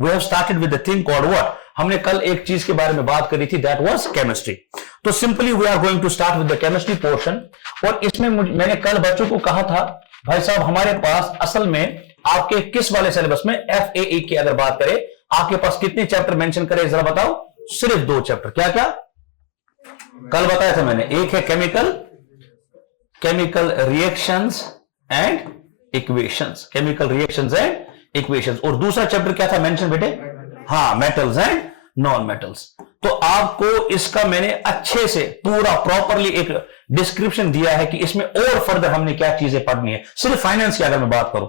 We have started with the thing called what, हमने कल एक चीज के बारे में बात करी थी, दैट वाज केमिस्ट्री। तो simply we are going to start with the chemistry portion. और इसमें मैंने कल बच्चों को कहा था भाई साहब हमारे पास असल में आपके किस वाले सिलेबस में FAE की अगर बात करें आपके पास कितने चैप्टर मेंशन करें जरा बताओ? सिर्फ 2 चैप्टर। क्या क्या कल बताया था मैंने? एक है chemical reactions and equations, chemical reactions and equations. और दूसरा चैप्टर क्या था मेंशन बेटे? हाँ, मेटल्स एंड नॉन मेटल्स। तो आपको इसका मैंने अच्छे से पूरा प्रॉपरली एक डिस्क्रिप्शन दिया है कि इसमें और फर्दर हमने क्या चीजें पढ़नी है, सिर्फ फाइनेंस की अगर मैं बात करूं।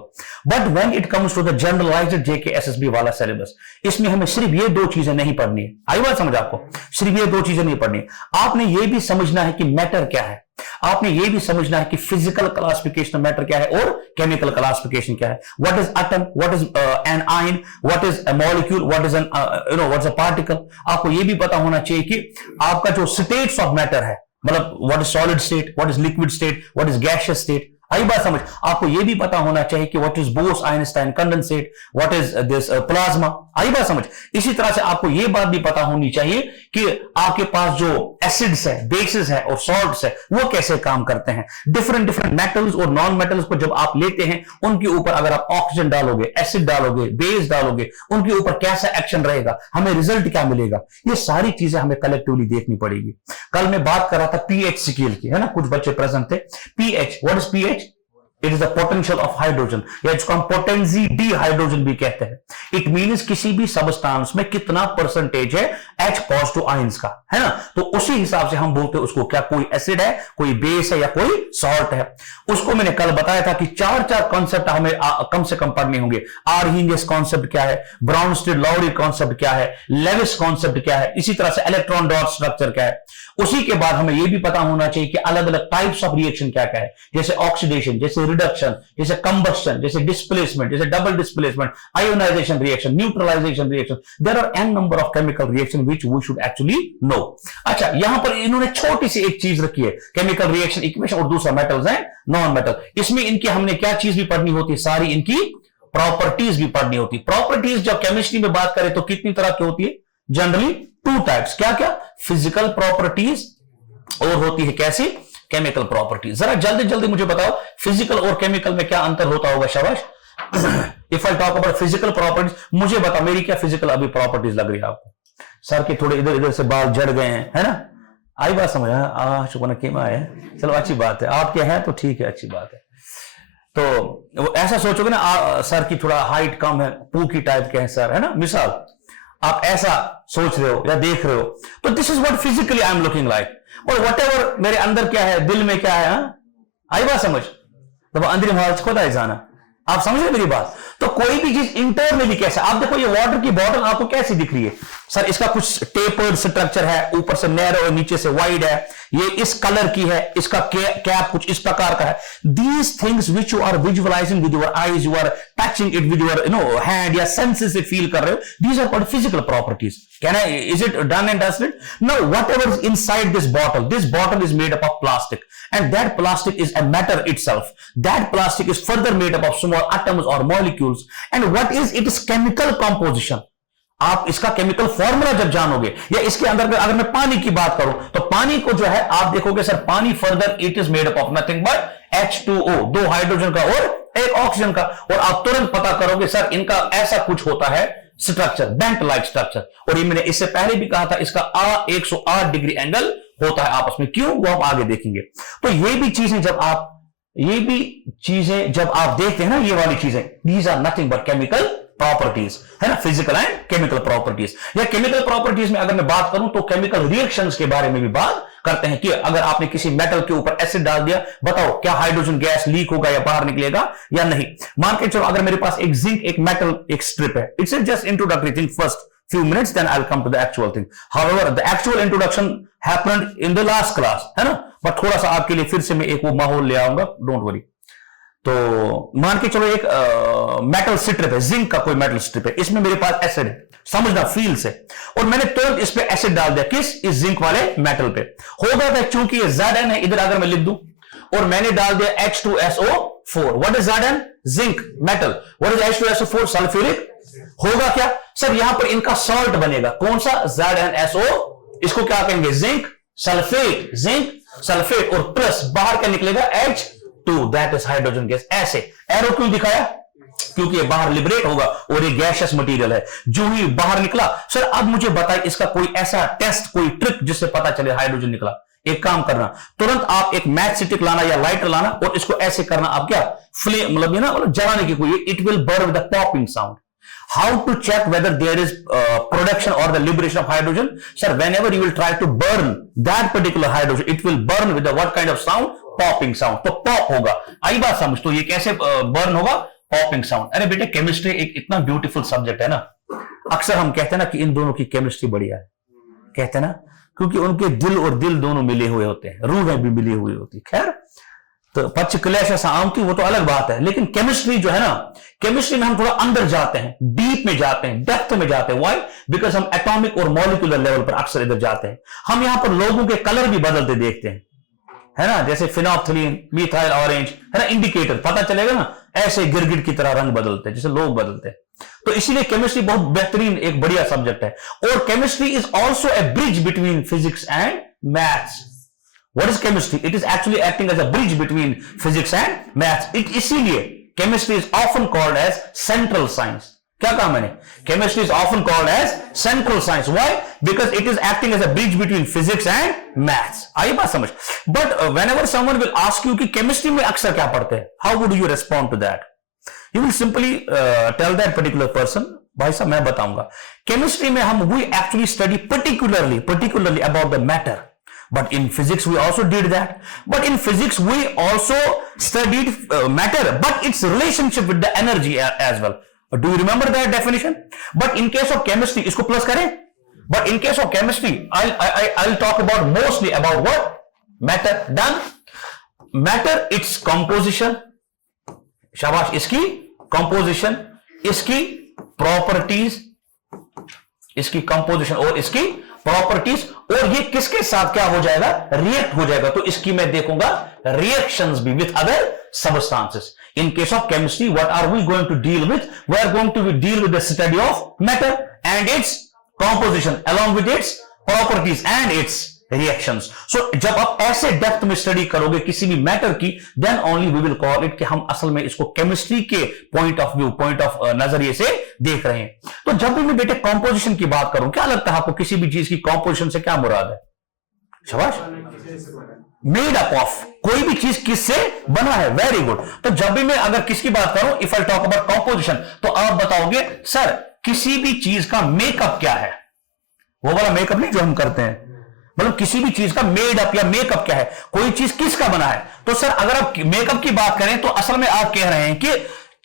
But when it comes to the generalized JK SSB वाला सिलेबस, इसमें हमें सिर्फ ये 2 चीजें नहीं पढ़नी है। आई बात समझ आपको? सिर्फ ये 2 चीजें नहीं पढ़नी है। आपने ये भी समझना है कि मैटर क्या है, आपने ये भी समझना है कि फिजिकल क्लासिफिकेशन मैटर क्या है और केमिकल क्लासिफिकेशन क्या है। What is atom, what is an ion, what is a molecule, what is an what's a particle. आपको ये भी पता होना चाहिए कि आपका जो स्टेट्स ऑफ मैटर है, मतलब what is solid state, what is liquid state, what is gaseous state. आई बात समझ? आपको यह भी पता होना चाहिए कि what is Bose Einstein condensate, what is this plasma. आई बात समझ? इसी तरह से आपको यह बात भी पता होनी चाहिए कि आपके पास जो एसिड्स है, बेसिस है और सॉल्ट्स है वो कैसे काम करते हैं। डिफरेंट मेटल्स और नॉन मेटल्स को जब आप लेते हैं उनके ऊपर अगर आप ऑक्सीजन डालोगे, एसिड डालोगे, बेस डालोगे, उनके ऊपर कैसा एक्शन रहेगा, हमें रिजल्ट क्या मिलेगा, ये सारी चीजें हमें कलेक्टिवली देखनी पड़ेगी। कल मैं बात कर रहा था पीएच स्केल की, है ना, कुछ बच्चे प्रेजेंट थे। PH, what is pH? It is the potential of hydrogen, या जिसको हम पोटेंसी डिहाइड्रोजन भी कहते हैं। इट मीन्स किसी भी सबस्टांस में कितना परसेंटेज है H पॉजिटिव आयंस का, है ना। तो उसी हिसाब से हम बोलते हैं उसको क्या कोई एसिड है, कोई बेस है या कोई सॉल्ट है। उसको मैंने कल बताया था कि 4 कॉन्सेप्ट हमें कम से कम पढ़ने होंगे। आर्हीनियस कॉन्सेप्ट क्या है, ब्राउनस्टीड-लाउरी कॉन्सेप्ट क्या है, लेविस कॉन्सेप्ट क्या है, इसी तरह से इलेक्ट्रॉन डॉट स्ट्रक्चर क्या है। उसी के बाद हमें यह भी पता होना चाहिए कि अलग अलग टाइप्स ऑफ रिएक्शन क्या क्या है, जैसे ऑक्सीडेशन, जैसे रिडक्शन, जैसे कंबस्शन, जैसे डिस्प्लेसमेंट, जैसे double displacement, ionization reaction, neutralization reaction. There are an number of chemical reaction which we should actually know. अच्छा, यहां पर इन्होंने छोटी सी एक चीज रखी है, केमिकल रिएक्शन इक्वेशन और दूसरा मेटल्स एंड नॉन मेटल। इसमें इनकी हमने क्या चीज भी पढ़नी होती है, सारी इनकी प्रॉपर्टीज भी पढ़नी होती है। प्रॉपर्टीज जब केमिस्ट्री में बात करें तो कितनी तरह की होती है? Generally 2 types. क्या क्या? फिजिकल प्रॉपर्टीज और होती है कैसी? Chemical properties. जरा जल्दी जल्दी मुझे बताओ फिजिकल और केमिकल में क्या अंतर होता होगा? शाबाश। If I talk about physical properties, मुझे बता मेरी क्या फिजिकल अभी प्रॉपर्टीज लग रही है आपको? सर के थोड़े इधर इधर से बाल झड़ गए हैं, है ना। आई बात समझ? शुक्र केमा है, चलो अच्छी बात है। आपके हैं तो ठीक है, अच्छी बात है। तो ऐसा सोचोगे ना सर की थोड़ा हाइट कम है, पूकी टाइप के हैं सर, है ना, मिसाल आप ऐसा सोच रहे हो या देख रहे हो, तो this is what physically I am looking like. और व्हाटएवर मेरे अंदर क्या है, दिल में क्या है, आई बात समझ? तो अंदर महाराज खुद आए जाना, आप समझ रहे मेरी बात? तो कोई भी चीज इंटरनली कैसा, आप देखो ये वाटर की बॉटल आपको कैसी दिख रही है? सर इसका कुछ टेपर्ड स्ट्रक्चर है, ऊपर से नैरो और नीचे से वाइड है, ये इस कलर की है, इसका कैप कुछ इस प्रकार का है। These things which you are visualizing with your eyes, you are touching it with your hand या सेंसेस से फील कर रहे हो, these are called physical properties. Can I, is it done and dusted? No, whatever is inside this bottle is made up of plastic and that plastic is a matter itself. That plastic is further made up of small atoms or molecules. And what is its chemical composition? आप इसका chemical formula जब जानोगे, या इसके अंदर अगर मैं पानी की बात करूं तो पानी को जो है आप देखोगे सर, पानी further it is made up of nothing but H2O, 2 hydrogen का और 1 ऑक्सीजन का। और आप तुरंत पता करोगे सर इनका ऐसा कुछ होता है स्ट्रक्चर, बेंट लाइक स्ट्रक्चर। और ये मैंने इससे पहले भी कहा था, इसका 108 डिग्री एंगल होता है आपस में। क्यों? वो हम आगे देखेंगे। तो ये भी चीजें जब आप देखते हैं ना, ये वाली चीजें, these are nothing but chemical properties, है ना, फिजिकल एंड केमिकल प्रॉपर्टीज। या केमिकल प्रॉपर्टीज में अगर मैं बात करूं तो केमिकल रिएक्शंस के बारे में भी बात करते हैं कि अगर आपने किसी मेटल के ऊपर एसिड डाल दिया, बताओ क्या हाइड्रोजन गैस लीक होगा या बाहर निकलेगा या नहीं। मान के चलो अगर मेरे पास एक जिंक, एक मेटल, एक स्ट्रिप है, it's just introductory thing, first few minutes, then I'll come to the actual thing. However, the actual introduction happened in the last class, है ना, बट थोड़ा सा आपके लिए फिर से मैं एक वो माहौल ले आऊंगा, डोंट वरी। तो मान के चलो एक मेटल स्ट्रिप है, जिंक का कोई मेटल स्ट्रिप है, इसमें मेरे पास एसिड है, समझना फील से, और मैंने तुरंत इस पे एसिड डाल दिया, किस? इस जिंक वाले मेटल पे। होगा क्या, चूंकि ये Zn है, इधर अगर मैं लिख दूं, और मैंने डाल दिया H2SO4। What is Zn? Zinc metal. What is H2SO4? Sulphuric. होगा क्या सर, यहां पर इनका सॉल्ट बनेगा, कौन सा, ZnSO, इसको क्या कहेंगे, जिंक सल्फेट, और प्लस बाहर क्या निकलेगा, H2, that is hydrogen gas. ऐसे एरो क्यों दिखाया, क्योंकि ये बाहर लिबरेट होगा और ये गैसियस मटेरियल है। जो ही बाहर निकला, सर अब मुझे बताइए इसका कोई ऐसा टेस्ट, कोई ट्रिक जिससे पता चले हाइड्रोजन निकला। एक काम करना, तुरंत आप एक मैच स्टिक लाना या लाइटर लाना और इसको ऐसे करना, आप क्या फ्लेम, मतलब ये ना, मतलब जलाने की कोई, it will burn with the popping sound. How to check whether there is production or the liberation of hydrogen? Sir, whenever you will try to burn that particular hydrogen, it will burn with the what kind of sound? Popping sound. तो pop होगा, आई बात समझ। तो ये कैसे burn होगा, popping sound। अरे बेटे केमिस्ट्री एक इतना ब्यूटीफुल सब्जेक्ट है ना, अक्सर हम कहते हैं ना कि इन दोनों की केमिस्ट्री बढ़िया है, कहते हैं ना, क्योंकि उनके दिल और दिल दोनों मिले हुए होते हैं, रूहें भी मिली हुई होती। खैर, तो पच्च क्लेश ऐसा आमती वो तो अलग बात है, लेकिन केमिस्ट्री जो है ना, केमिस्ट्री में हम थोड़ा अंदर जाते हैं, डीप में जाते हैं, डेप्थ में जाते हैं। व्हाई? बिकॉज हम एटॉमिक और मॉलिक्यूलर लेवल पर अक्सर इधर जाते हैं। हम यहां पर लोगों के कलर भी बदलते देखते हैं, है ना, जैसे फिनोल्फथलीन, मिथाइल ऑरेंज, है ना, इंडिकेटर पता चलेगा ना, ऐसे गिरगिट की तरह रंग बदलते हैं जैसे लोग बदलते हैं। तो इसीलिए केमिस्ट्री बहुत बेहतरीन एक बढ़िया सब्जेक्ट है। और chemistry is also a bridge between physics and maths. What is chemistry? It is actually acting as a bridge between physics and maths. इसीलिए chemistry is often called as central science. क्या कहा मैंने? Chemistry is often called as central science. Why? Because it is acting as a bridge between physics and maths. आई बात समझ? But whenever someone will ask you कि chemistry में अक्सर क्या पढ़ते हैं, how would you respond to that? You will simply tell that particular person, भाई साहब मैं बताऊंगा, chemistry में हम we actually study particularly about the matter. But in physics we also did that. But in physics we also studied matter, but its relationship with the energy as well. Do you remember that definition? But in case of chemistry, इसको plus करें. But in case of chemistry, I'll talk about mostly about what? Matter. Done. Matter, its composition. शाबाश, इसकी composition, इसकी properties, इसकी composition और इसकी properties, और ये किसके साथ क्या हो जाएगा, रिएक्ट हो जाएगा। तो इसकी मैं देखूंगा रिएक्शंस भी with other substances. In case of chemistry what are we going to deal with, we are going to deal with the study of matter and its composition along with its properties and its reactions. So जब आप ऐसे depth में study करोगे किसी भी matter की, then only we will call it कि हम असल में इसको केमिस्ट्री के point of view, point of नजरिए से देख रहे हैं। तो जब भी मैं बेटे कॉम्पोजिशन की बात करूं, क्या लगता है आपको किसी भी चीज की कॉम्पोजिशन से क्या मुराद है? शाबाश, मेड अप ऑफ, कोई भी चीज किससे बना है, वेरी गुड। तो जब भी मैं अगर किसकी बात करूं, if I talk about composition, तो आप बताओगे सर किसी भी चीज का मेकअप क्या है, वो वाला मेकअप नहीं जो हम करते हैं, मतलब किसी भी चीज का मेड अप या मेकअप क्या है, कोई चीज किसका बना है। तो सर अगर आप मेकअप की बात करें तो असल में आप कह रहे हैं कि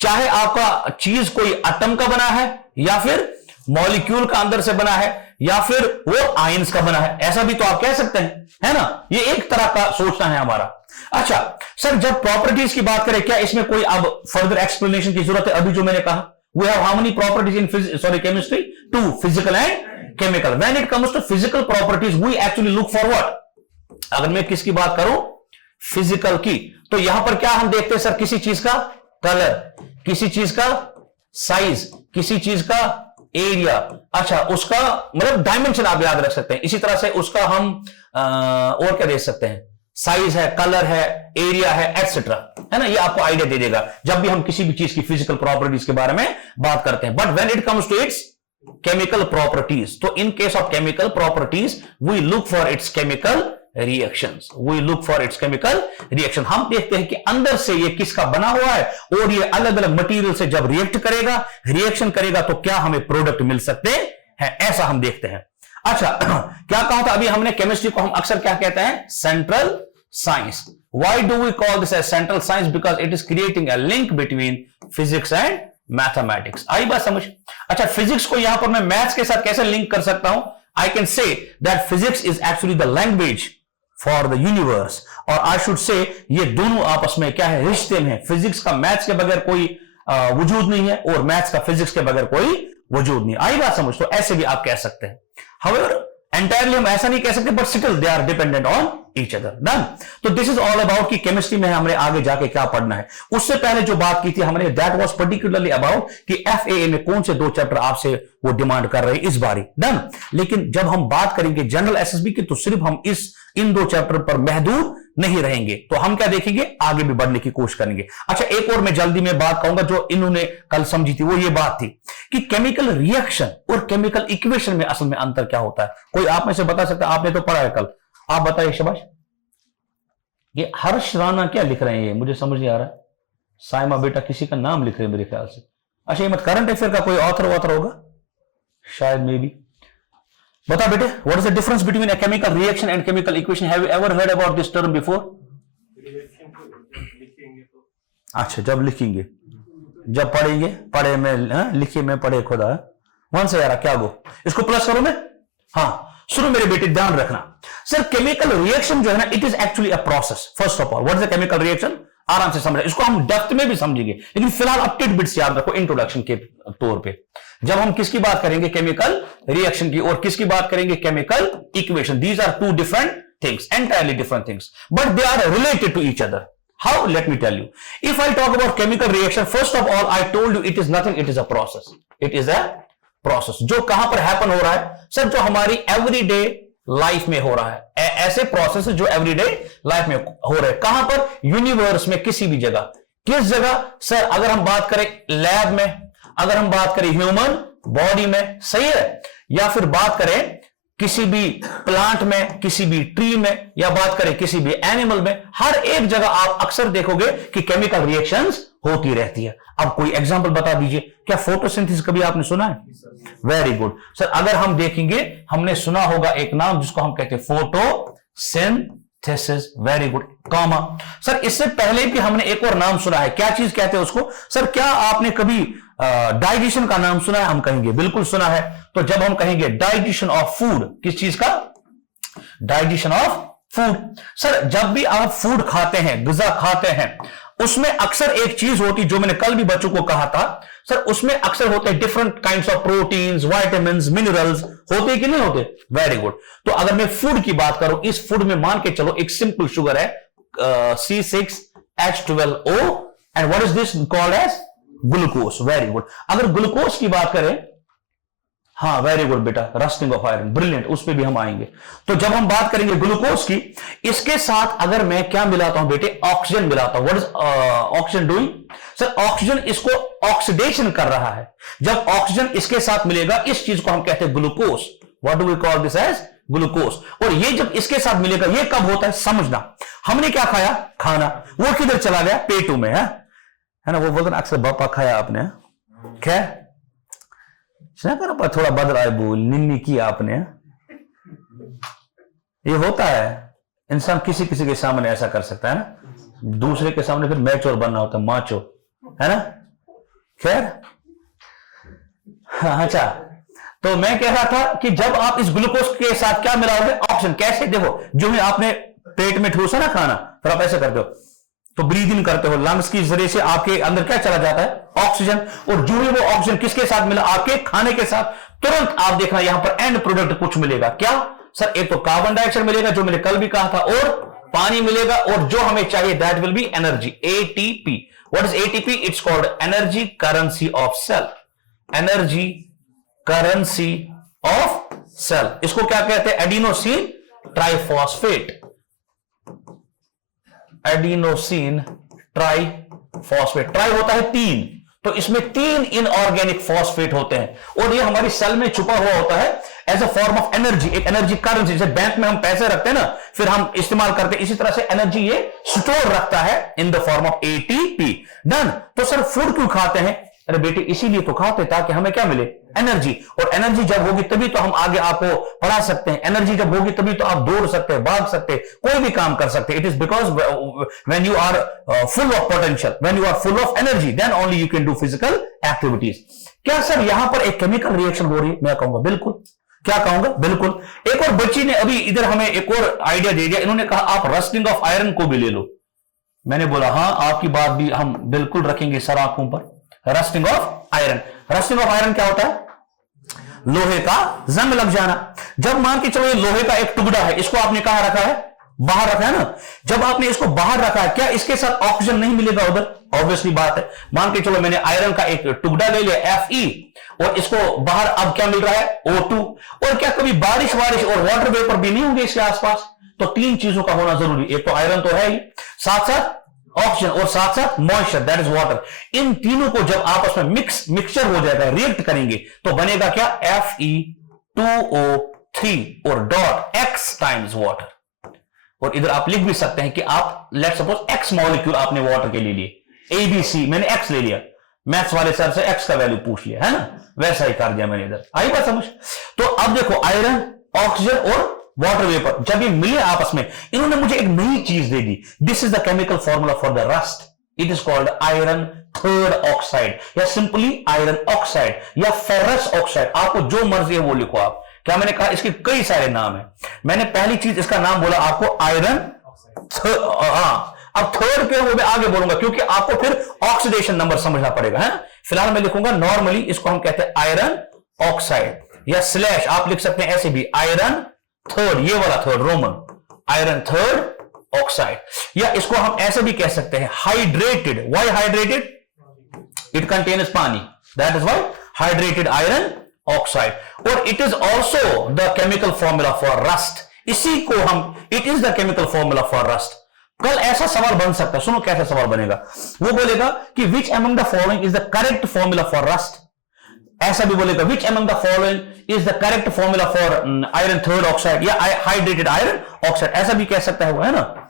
चाहे आपका चीज कोई एटम का बना है, या फिर मॉलिक्यूल का अंदर से बना है, या फिर वो आयंस का बना है, ऐसा भी तो आप कह सकते हैं, है ना। ये एक तरह का सोचना है हमारा। अच्छा सर, जब प्रॉपर्टीज की बात करें, क्या इसमें कोई अब फर्दर एक्सप्लेनेशन की जरूरत है? अभी जो मैंने कहा, we have how many properties in chemistry? 2, physical and chemical. When it comes to physical properties, we actually look for what? अगर मैं किसकी बात करूं, फिजिकल की, तो यहां पर क्या हम देखते हैं सर, किसी चीज का कलर, किसी चीज का साइज, किसी चीज का एरिया, अच्छा उसका मतलब डायमेंशन आप याद रख सकते हैं। इसी तरह से उसका हम और क्या देख सकते हैं, साइज है, कलर है, एरिया है, एटसेट्रा, है ना। ये आपको आइडिया दे देगा जब भी हम किसी भी चीज की फिजिकल प्रॉपर्टीज के बारे में बात करते हैं। But when it comes to its chemical properties, तो in case of chemical properties we look for its chemical reactions, we look for its chemical reaction। हम देखते हैं कि अंदर से ये किसका बना हुआ है, और ये अलग अलग मटेरियल से जब रिएक्ट करेगा, रिएक्शन करेगा, तो क्या हमें प्रोडक्ट मिल सकते हैं, ऐसा हम देखते हैं। अच्छा क्या कहा था अभी हमने, केमिस्ट्री को हम अक्सर क्या कहते हैं, central science. Why do we call this as central science? Because it is creating a link between physics and mathematics. आई बात समझ? अच्छा फिजिक्स को यहां पर मैं मैथ्स के साथ कैसे लिंक कर सकता हूं? I can say that physics is actually the language for the universe, और आई शुड से ये दोनों आपस में क्या है, रिश्ते में है। फिजिक्स का मैथ्स के बगैर कोई वजूद नहीं है, और मैथ्स का फिजिक्स के बगैर कोई वजूद नहीं। आई बात समझ? तो ऐसे भी आप कह सकते हैं। हाउएवर एंटायरली हम ऐसा नहीं कह सकते, but still they are dependent on each other. Done. तो दिस इज ऑल अबाउट कि केमिस्ट्री में हमने आगे जाके क्या पढ़ना है. उससे पहले जो बात की थी हमने, दैट वाज पर्टिकुलरली अबाउट कि FAA में कौन से 2 चैप्टर आपसे वो डिमांड कर रहे हैं इस बारी. डन. लेकिन जब हम बात करेंगे जनरल SSB की तो सिर्फ हम इन 2 चैप्टर पर महदूद नहीं रहेंगे. तो हम क्या देखेंगे, आगे भी बढ़ने की कोशिश करेंगे. अच्छा, एक और मैं जल्दी में बात कहूंगा जो इन्होंने कल समझी थी, वो ये बात थी कि केमिकल रिएक्शन और केमिकल इक्वेशन में असल में अंतर क्या होता है. कोई आप में से बता सकता है? आपने तो पढ़ा है कल, आप बताइए शाबाश. ये हर्ष राणा क्या लिख रहे हैं, ये मुझे समझ नहीं आ रहा है. साइमा बेटा किसी का नाम लिख रहे हैं मेरे ख्याल से. अच्छा, ये मत करंट अफेयर का कोई ऑथर होगा शायद, मे बी. बता बेटे, what is the difference between a chemical reaction and chemical equation? Have you ever heard about this term before? अच्छा, जब लिखेंगे, जब पढ़ेंगे, पढ़े में लिखे में पढ़े खुदा. वन से यार क्या गो, इसको प्लस करो मैं. हाँ, सुनो मेरे बेटे, ध्यान रखना. सर, केमिकल रिएक्शन जो है ना, it is actually a process. First of all, what is the chemical reaction? आराम से समझ, इसको हम डेप्थ में भी समझेंगे, लेकिन फिलहाल अब टिडबिट्स याद रखो इंट्रोडक्शन के तौर पे. जब हम किसकी बात करेंगे, केमिकल रिएक्शन की, और किसकी बात करेंगे, chemical equation. These are 2 different things, entirely different things, but they are related to each other. How? Let me tell you. If I talk about chemical reaction, first of all, I told you it is nothing. It is a process. It is a process. जो कहां पर happen हो रहा है sir, जो हमारी everyday life में हो रहा है. ऐसे प्रोसेस जो एवरीडे लाइफ में हो रहे हैं. कहां पर? यूनिवर्स में, किसी भी जगह. किस जगह सर? अगर हम बात करें लैब में, अगर हम बात करें ह्यूमन बॉडी में, सही है, या फिर बात करें किसी भी प्लांट में, किसी भी ट्री में, या बात करें किसी भी एनिमल में, हर एक जगह आप अक्सर देखोगे कि केमिकल रिएक्शंस होती रहती है. अब कोई एग्जांपल बता दीजिए. क्या फोटोसिंथेसिस कभी आपने सुना है? Very good sir. अगर हम देखेंगे, हमने सुना होगा एक नाम जिसको हम कहते हैं photosynthesis. Very good, comma. Sir, इससे पहले भी हमने एक और नाम सुना है. क्या चीज कहते हैं उसको? सर, क्या आपने कभी डाइजेशन का नाम सुना है? हम कहेंगे बिल्कुल सुना है. तो जब हम कहेंगे डाइजेशन ऑफ फूड, किस चीज का? Digestion of food. सर, जब भी आप फूड खाते हैं, ग़िज़ा खाते हैं, उसमें अक्सर एक चीज होती, जो मैंने कल भी बच्चों को कहा था सर, उसमें अक्सर होते हैं different kinds of proteins, vitamins, minerals. होते कि नहीं होते? Very good. तो अगर मैं फूड की बात करूं, इस फूड में मान के चलो एक सिंपल शुगर है C6H12O, and what is this called as? Glucose. Very good. अगर ग्लूकोज की बात करें, हाँ वेरी गुड बेटा, रस्टिंग ऑफ आयरन, ब्रिलियंट, उस पर भी हम आएंगे. तो जब हम बात करेंगे ग्लूकोज की, इसके साथ अगर मैं क्या मिलाता हूं बेटे? ऑक्सीजन मिलाता हूं. What is oxygen doing? Sir, oxygen इसको ऑक्सीडेशन कर रहा है. जब ऑक्सीजन इसके साथ मिलेगा, इस चीज को हम कहते हैं glucose. What do we call this as? Glucose. और ये जब इसके साथ मिलेगा, ये कब होता है? समझना, हमने क्या खाया? खाना. वो किधर चला गया? पेटू में, है ना. वो बोलते अक्सर बापा खाया आपने. खैर, थोड़ा बदल आए बोल, निन्नी की आपने. ये होता है, इंसान किसी किसी के सामने ऐसा कर सकता है ना, दूसरे के सामने फिर मैचोर बनना होता है, माचो, है ना. खैर, अच्छा, तो मैं कह रहा था कि जब आप इस ग्लूकोज के साथ क्या मिलाओगे? ऑक्सीजन. कैसे? देखो, जो है आपने पेट में ठूसा ना खाना, फिर आप ऐसे करते हो, तो ब्रीद इन करते हो, लंग्स की जरिए से आपके अंदर क्या चला जाता है? ऑक्सीजन. और जो है वो ऑक्सीजन किसके साथ मिला? आपके खाने के साथ. तुरंत आप देखना यहां पर एंड प्रोडक्ट कुछ मिलेगा. क्या सर? एक तो कार्बन डाइऑक्साइड मिलेगा, जो मैंने कल भी कहा था, और पानी मिलेगा, और जो हमें चाहिए that will be energy, ATP. What is ATP? It's called energy currency of cell. Energy currency of cell. इसको क्या कहते हैं? Adenosine triphosphate. Adenosine triphosphate. Tri होता है 3, तो इसमें 3 इनऑर्गेनिक फॉस्फेट होते हैं, और ये हमारी सेल में छुपा हुआ होता है as a form of energy. एक एनर्जी करेंसी, जैसे बैंक में हम पैसे रखते हैं ना, फिर हम इस्तेमाल करते हैं, इसी तरह से एनर्जी ये स्टोर रखता है in the form of ATP. Done. तो सर, फूड क्यों खाते हैं? अरे बेटे, इसीलिए तो खाते ताकि हमें क्या मिले? एनर्जी. और एनर्जी जब होगी तभी तो हम आगे आपको पढ़ा सकते हैं. एनर्जी जब होगी तभी तो आप दौड़ सकते हैं, भाग सकते हैं, कोई भी काम कर सकते हैं. It is because when you are full of potential, when you are full of energy, then only you can do physical activities. क्या सर यहां पर एक केमिकल रिएक्शन हो रही है? मैं कहूंगा बिल्कुल. क्या कहूंगा? बिल्कुल. एक और बच्ची ने अभी इधर हमें एक और आइडिया दे दिया. इन्होंने कहा आप रस्टिंग ऑफ आयरन को भी ले लो. मैंने बोला हाँ, आपकी बात भी हम बिल्कुल रखेंगे सर आंखों पर. Rusting of iron. Rusting of iron क्या होता है? लोहे का जंग लग जाना. जब मान के चलो ये लोहे का एक टुकड़ा है, इसको आपने कहां रखा है? बाहर रखा है ना, जब आपने इसको बाहर रखा है, क्या इसके साथ ऑक्सीजन नहीं मिलेगा उधर? ऑब्वियसली बात है। मान के चलो मैंने आयरन का एक टुकड़ा ले लिया Fe, और इसको बाहर अब क्या मिल रहा है? O2। और क्या कभी बारिश और वाटर वेपर भी नहीं होंगे इसके आसपास? तो तीन चीजों का होना जरूरी, एक तो आयरन तो है ही, साथ साथ ऑक्सीजन और साथ साथ मॉइस्चर, दैट इज वाटर। इन तीनों को जब आपस में मिक्सचर हो जाएगा, रिएक्ट करेंगे, तो बनेगा क्या? Fe2O3 और डॉट X टाइम्स वाटर। और इधर आप लिख भी सकते हैं कि आप लेट सपोज X मॉलिक्यूल आपने वाटर के लिए लिए, ABC, मैंने X ले लिया, मैथ्स वाले सर से X का वैल्यू पूछ लिया, है ना, वैसा ही कर दिया मैंने इधर। आई बात समझ? तो अब देखो, आयरन, ऑक्सीजन और वाटर वेपर जब ये मिले आपस में, इन्होंने मुझे एक नई चीज दे दी। This is the chemical formula for the rust. It is called iron third oxide, या सिंपली आयरन ऑक्साइड, या फेरस ऑक्साइड, आपको जो मर्जी है वो लिखो आप। क्या मैंने कहा? इसके कई सारे नाम है। मैंने पहली चीज इसका नाम बोला आपको आयरन, अब थर्ड पे वो मैं आगे बोलूंगा, क्योंकि आपको फिर ऑक्सीडेशन नंबर समझना पड़ेगा, है। फिलहाल मैं लिखूंगा नॉर्मली, इसको हम कहते हैं आयरन ऑक्साइड, या स्लैश आप लिख सकते हैं ऐसे भी, आयरन थर्ड, ये वाला third roman, iron third oxide. या इसको हम ऐसे भी कह सकते हैं hydrated. Why hydrated? It contains पानी, that is why hydrated iron oxide. और it is also the chemical formula for rust. इसी को हम, it is the chemical formula for rust. कल ऐसा सवाल बन सकता है, सुनो कैसा सवाल बनेगा। वो बोलेगा कि which among the following is the correct formula for rust. ऐसा भी बोलेगा which among the following is the correct formula for iron third oxide या हाइड्रेटेड आयरन ऑक्साइड, ऐसा भी कह सकता है वो, है ना।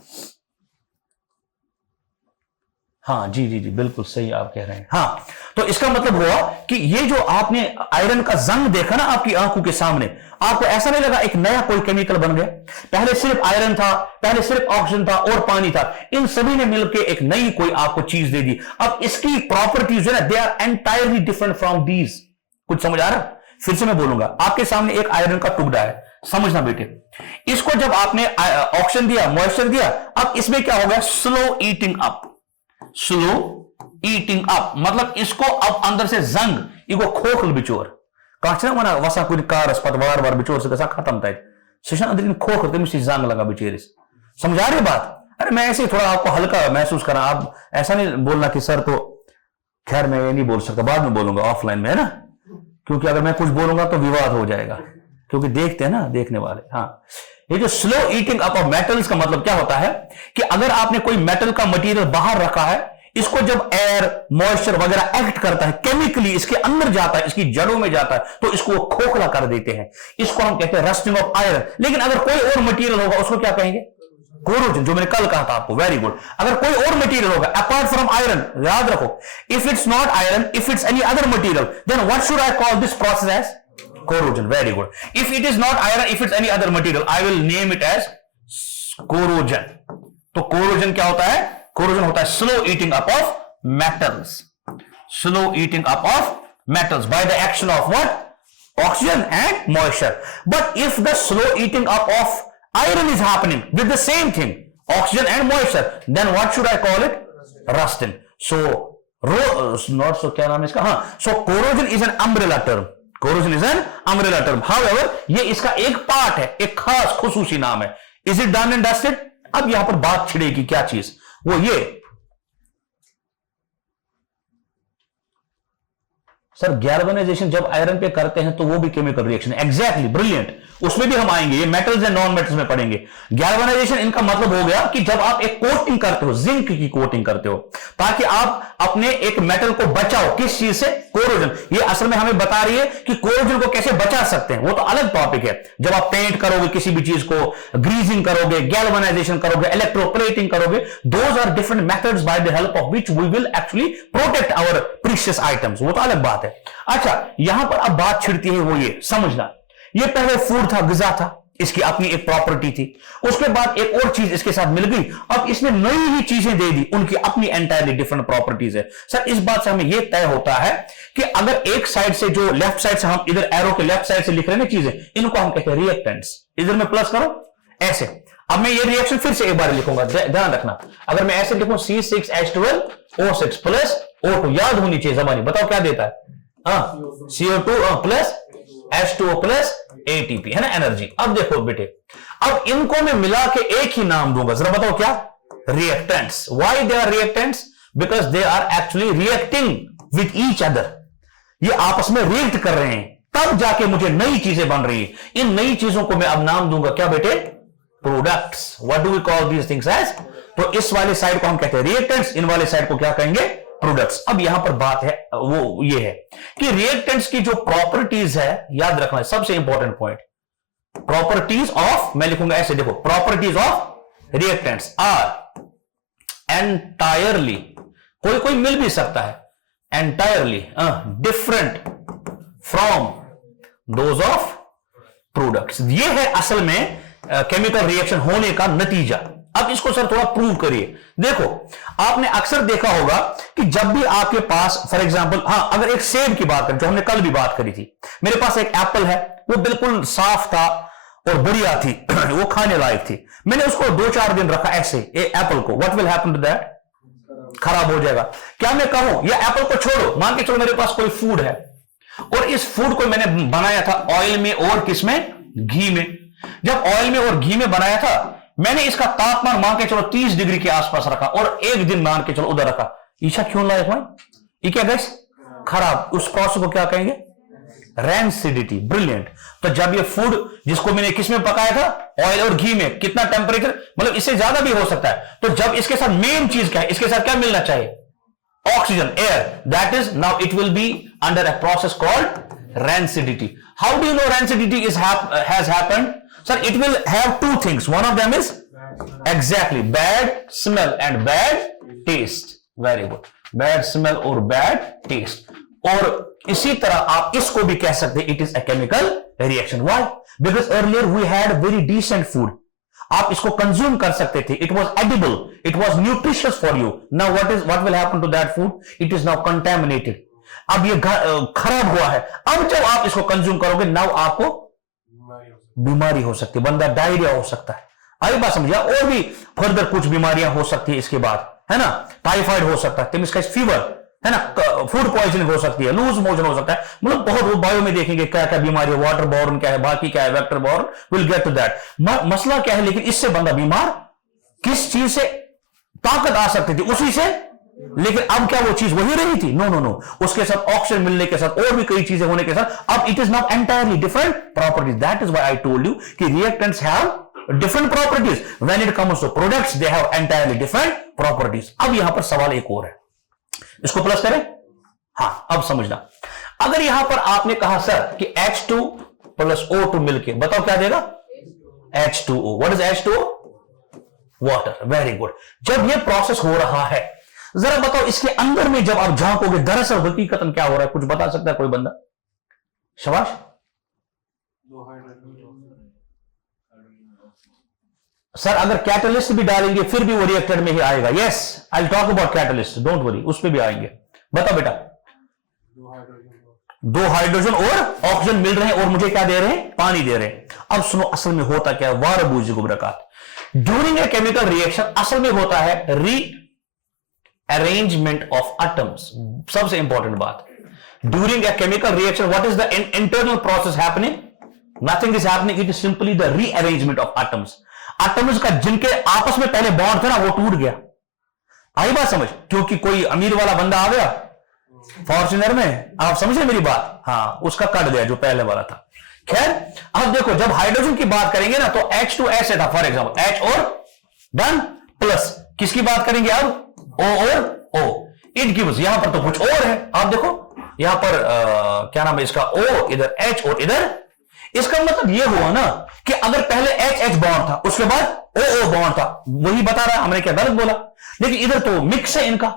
हाँ जी जी जी, बिल्कुल सही आप कह रहे हैं। हाँ, तो इसका मतलब हुआ कि ये जो आपने आयरन का जंग देखा ना आपकी आंखों के सामने, आपको ऐसा नहीं लगा एक नया कोई केमिकल बन गया? पहले सिर्फ आयरन था, पहले सिर्फ ऑक्सीजन था और पानी था, इन सभी ने मिलकर एक नई कोई आपको चीज दे दी। अब इसकी प्रॉपर्टीज जो है ना, they are entirely different from these. कुछ समझ आ रहा? फिर से मैं बोलूंगा, आपके सामने एक आयरन का टुकड़ा है, समझना बेटे। इसको जब आपने ऑक्सीजन दिया, मॉइस्चर दिया, अब इसमें क्या हो गया? Slow eating up, slow eating up, मतलब इसको अब अंदर से जंग, इको खोखल बिचोर काचना मना वसा कुछ कारस पत बार बार बिचोर से कैसा खत्म था सेशन अंदर खोखल तुम इसी जंग लगा बिचेरिस। समझा रहे बात? अरे मैं ऐसे थोड़ा आपको हल्का महसूस करा, आप ऐसा नहीं बोलना कि सर, तो खैर मैं ये नहीं बोल सकता, बाद में बोलूंगा ऑफलाइन में, है ना, क्योंकि अगर मैं कुछ बोलूंगा तो विवाद हो जाएगा, क्योंकि देखते हैं ना देखने वाले। हाँ, ये जो slow eating up of metals का मतलब क्या होता है कि अगर आपने कोई मेटल का मटेरियल बाहर रखा है, इसको जब एयर, मॉइस्चर वगैरह एक्ट करता है, केमिकली इसके अंदर जाता है, इसकी जड़ों में जाता है, तो इसको वो खोखला कर देते हैं। इसको हम कहते हैं रस्टिंग ऑफ आयरन। लेकिन अगर कोई और मटेरियल होगा, उसको क्या कहेंगे? कोरोजन, जो मैंने कल कहा था आपको। Very good. अगर कोई और मटेरियल होगा अपार्ट फ्रॉम आयरन, याद रखो, if it's not iron, if it's any other material, then what should I call this process as? corrosion. Very good. If it is not iron, if it's any other material, I will name it as corrosion. तो corrosion क्या होता है? Corrosion होता है slow eating up of metals. Slow eating up of metals by the action of what? Oxygen and moisture. But if the slow eating up of iron is happening with the same thing, oxygen and moisture, then what should I call it? Rusting. So not so क्या नाम है इसका? हाँ, so corrosion is an umbrella term. Corrosion is an umbrella term. However, ये इसका एक part है, एक खास खुसूसी नाम है. Is it done and dusted? अब यहां पर बात छिड़ेगी क्या चीज, वो ये सर गैल्वेनाइजेशन जब आयरन पे करते हैं तो वो भी केमिकल रिएक्शन है. Exactly, brilliant. उसमें भी हम आएंगे, ये मेटल्स एंड नॉन मेटल्स में पढ़ेंगे. गैल्वेनाइजेशन इनका मतलब हो गया कि जब आप एक कोटिंग करते हो, जिंक की कोटिंग करते हो, ताकि आप अपने एक मेटल को बचाओ. किस चीज से? कोरोजन. ये असल में हमें बता रही है कि कोरोजन को कैसे बचा सकते हैं. वो तो अलग टॉपिक है. जब आप पेंट करोगे किसी भी चीज को, ग्रीजिंग करोगे, गैल्वेनाइजेशन करोगे, इलेक्ट्रोप्लेटिंग करोगे, those are different methods by the help of which we will actually protect our precious items. वो तो अलग बात है. अच्छा, यहां पर अब बात छिड़ती है वो ये समझना, ये पहले फूड था, गिजा था, इसकी अपनी एक प्रॉपर्टी थी. उसके बाद एक और चीज इसके साथ मिल गई. अब इसने नई ही चीजें दे दी, उनकी अपनी एंटायरली डिफरेंट प्रॉपर्टीज है. सर इस बात से हमें यह तय होता है कि अगर एक साइड से, जो लेफ्ट साइड से हम इधर एरो के लेफ्ट साइड से लिख रहे हैं चीजें, इनको हम कहते हैं रिएक्टेंट्स. इधर में प्लस करो ऐसे. अब मैं ये रिएक्शन फिर से एक बार लिखूंगा, ध्यान रखना. अगर मैं ऐसे लिखूं C6H12O6 प्लस O2, याद होनी चाहिए जबानी. बताओ क्या देता है? CO2 plus H2O plus ATP, है ना, एनर्जी। अब देखो बेटे, अब इनको मैं मिला के एक ही नाम दूंगा, जरा बताओ क्या? Reactants. Why they are reactants? Because they are actually reacting with each other. ये आपस में रिएक्ट कर रहे हैं, तब जाके मुझे नई चीजें बन रही है। इन नई चीजों को मैं अब नाम दूंगा क्या बेटे? Products. What do we call these things as? तो इस वाले साइड को हम कहते हैं रिएक्टेंट्स, इन वाले साइड को क्या कहेंगे? प्रोडक्ट्स। अब यहां पर बात है वो ये है कि रिएक्टेंट्स की जो प्रॉपर्टीज है, याद रखना है सबसे इंपॉर्टेंट पॉइंट, प्रॉपर्टीज ऑफ, मैं लिखूंगा ऐसे, देखो, properties of reactants are entirely, कोई कोई मिल भी सकता है, entirely different from those of products. ये है असल में केमिकल रिएक्शन होने का नतीजा। अब इसको सर थोड़ा प्रूव करिए। देखो, आपने अक्सर देखा होगा कि जब भी आपके पास, फॉर एग्जांपल, हाँ, अगर एक सेब की बात करें जो हमने कल भी बात करी थी, मेरे पास एक एप्पल है, वो बिल्कुल साफ था और बढ़िया थी वो खाने लायक थी। मैंने उसको 2-4 दिन रखा ऐसे एप्पल को, what will happen to that? खराब हो जाएगा। क्या मैं कहूं या एप्पल को छोड़ो, मान के चलो मेरे पास कोई फूड है और इस फूड को मैंने बनाया था ऑयल में और किसमें? घी में। जब ऑयल में और घी में बनाया था, मैंने इसका तापमान मान के चलो 30 डिग्री के आसपास रखा और एक दिन मान के चलो उधर रखा। ईशा क्यों लायक भाई? ये क्या गैस? खराब। उस प्रोसेस को क्या कहेंगे? रैंसिडिटी। ब्रिलियंट। तो जब ये फूड जिसको मैंने किस में पकाया था? ऑयल और घी में, कितना टेम्परेचर, मतलब इससे ज्यादा भी हो सकता है, तो जब इसके साथ मेन चीज क्या है? इसके साथ क्या मिलना चाहिए? Oxygen, air. That is, now it will be under a process called rancidity. How do you know rancidity has happened? Sir, it will have two things. One of them is exactly bad smell and bad taste. Very good. Bad smell और bad taste. और इसी तरह आप इसको भी कह सकते हैं, it is a chemical reaction. Why? Because earlier we had very decent food. आप इसको कंज्यूम कर सकते थे. It was edible. It was nutritious for you. Now what will happen to that food? It is now contaminated. अब ये खराब हुआ है. अब जब आप इसको कंज्यूम करोगे, now आपको बीमारी हो सकती है, बंदा डायरिया हो सकता है। आई बात समझिए? और भी फर्दर कुछ बीमारियां हो सकती है इसके बाद, है ना, टाइफाइड हो सकता है, टिमिस्कस फीवर, है ना, फूड पॉइजनिंग हो सकती है, लूज मोशन हो सकता है, मतलब बहुत बायो में देखेंगे क्या क्या बीमारी है, वाटर बॉर्न क्या है, बाकी क्या है, vector borne, will get to that. मसला क्या है, लेकिन इससे बंदा बीमार किस चीज से? ताकत आ सकती थी उसी से, लेकिन अब क्या वो चीज वही रही थी? नो नो नो, उसके साथ ऑक्सीजन मिलने के साथ और भी कई चीजें होने के साथ अब it is not entirely different properties. That is why I told you कि reactants have different properties. When it comes to products they have entirely different properties. अब यहां पर सवाल एक और है, इसको प्लस करें। हां, अब समझना, अगर यहां पर आपने कहा सर कि H2 प्लस O2 मिलके, बताओ क्या देगा? H2O। What is H2O? Water. Very good. जब यह प्रोसेस हो रहा है, जरा बताओ इसके अंदर में जब आप झांकोगे, दरअसल हकीकतन क्या हो रहा है? कुछ बता सकता है कोई बंदा? शाबाश। सर अगर कैटलिस्ट भी डालेंगे फिर भी वो रिएक्टर में ही आएगा। Yes, I will talk about catalyst, don't worry, उस पर भी आएंगे। बताओ बेटा। 2 हाइड्रोजन और ऑक्सीजन मिल रहे हैं और मुझे क्या दे रहे हैं? पानी दे रहे हैं। अब सुनो असल में होता क्या है, वारबूजी को बरकत। ड्यूरिंग ए केमिकल रिएक्शन असल में होता है rearrangement of atoms. सबसे इंपॉर्टेंट बात, during a chemical reaction what is the internal process happening? Nothing is happening, it is simply the rearrangement of atoms. Atoms का जिनके आपस में पहले बॉन्ड था ना, वो टूट गया। आई बात समझ? क्योंकि कोई अमीर वाला बंदा आ गया फॉर्च्यूनर में, आप समझे मेरी बात? हाँ, उसका कट गया जो पहले वाला था। खैर, अब देखो जब हाइड्रोजन की बात करेंगे ना, तो H2 ऐसे था, फॉर एग्जाम्पल H और डन प्लस, किसकी बात करेंगे अब? O और O। इट गिव्स, यहां पर तो कुछ और है, आप देखो यहां पर क्या नाम है इसका? O, इधर H और इधर। इसका मतलब यह हुआ ना कि अगर पहले H बॉन्ड था, उसके बाद O बॉन्ड था, वही बता रहा है, हमने क्या गलत बोला? लेकिन इधर तो मिक्स है इनका।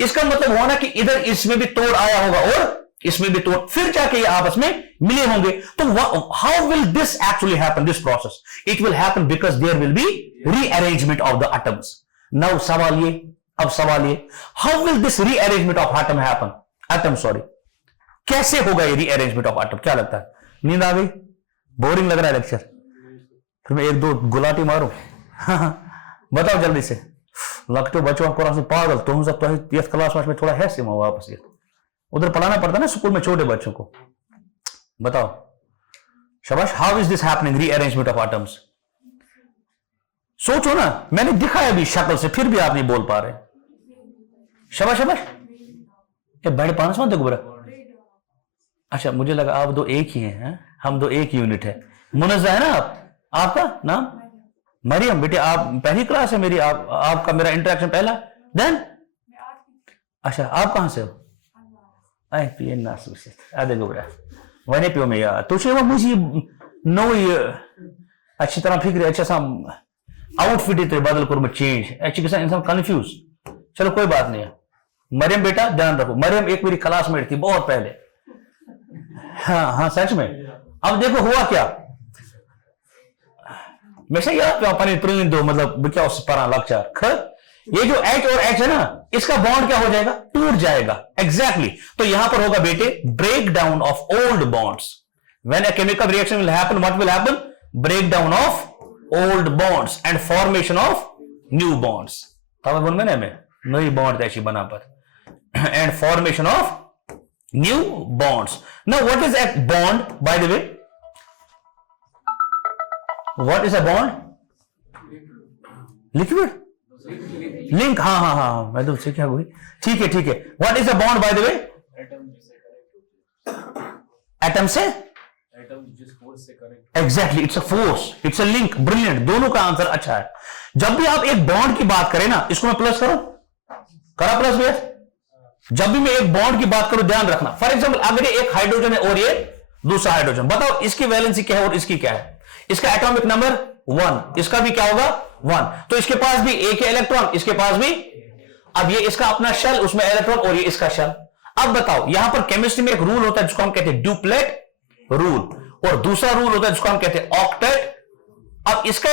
इसका मतलब हुआ ना कि इधर इसमें भी तोड़ आया होगा और इसमें भी तोड़, फिर जाके ये आपस में मिले होंगे। तो how will this actually happen, this process? It will happen because there will be rearrangement of the atoms. Now सवाल ये, अब सवाल ये, how will this rearrangement of atom happen? Atom sorry, कैसे होगा ये रीअरेंजमेंट ऑफ एटम? क्या लगता है? नींद आ गई? बोरिंग लग रहा है लेक्चर? फिर मैं 1-2 गुलाटी मारूं? बताओ जल्दी से। लगते हो बच्चों को से पागल, तुम सब तो 10th क्लास में थोड़ा है वापस ये उधर पढ़ाना पड़ता है ना स्कूल में छोटे बच्चों को। बताओ शाबाश। How is this happening, rearrangement of atoms? सोचो ना, मैंने दिखाया भी शक्ल से, फिर भी आप नहीं बोल पा रहे। शाबाश शाबाश। ये बड़े 500 देखो बड़ा। अच्छा, मुझे लगा आप दो एक ही हैं, हम दो एक यूनिट है। मुनज़्ज़ा है ना आप? आपका नाम मरियम। बेटे आप पहली क्लास है मेरी, आपका मेरा इंटरेक्शन पहला। देन अच्छा, आप कहां से हो? वने पे में यार तो मुझे नो अच्छी तरह फिक्र अच्छा सा आउटफिट ही बदल कर चेंज अच्छी इंसान कंफ्यूज। चलो कोई बात नहीं है। मरियम बेटा ध्यान रखो, मरियम एक मेरी क्लासमेट थी बहुत पहले। हाँ हाँ सच में। अब देखो हुआ क्या, मैं सही याद अपने दो मतलब क्या परा लक्चर खर, ये जो H और H है ना, इसका बॉन्ड क्या हो जाएगा? टूट जाएगा। एग्जैक्टली तो यहां पर होगा बेटे break down of old bonds. When a chemical reaction will happen, what will happen? Break down of old bonds and formation of new bonds. तब बोल में नई बॉन्ड ऐसी बना पर and formation of new bonds. Now what is a bond by the way? What is a bond? Liquid link. हाँ हाँ हाँ, मैं तो क्या हुई। ठीक है ठीक है। What is a bond by the way? Atom से exactly, it's a force, it's a link. Brilliant, दोनों का आंसर अच्छा है। जब भी आप एक बॉन्ड की बात करें ना, इसको मैं प्लस करो, करा प्लस बेस। जब भी मैं एक बॉन्ड की बात करूं ध्यान रखना, फॉर एग्जाम्पल अगर ये एक हाइड्रोजन है और ये दूसरा हाइड्रोजन, बताओ इसकी वैलेंसी क्या है और इसकी क्या है? इसका एटॉमिक नंबर 1, इसका भी क्या होगा 1, तो इसके पास भी एक इलेक्ट्रॉन, इसके पास भी। अब ये इसका अपना शेल, उसमें इलेक्ट्रॉन और ये इसका शेल। अब बताओ यहां पर केमिस्ट्री में एक रूल होता है जिसको हम कहते हैं ड्यूप्लेट रूल, और दूसरा रूल होता है जिसको हम कहते हैं ऑक्टेट। अब इसका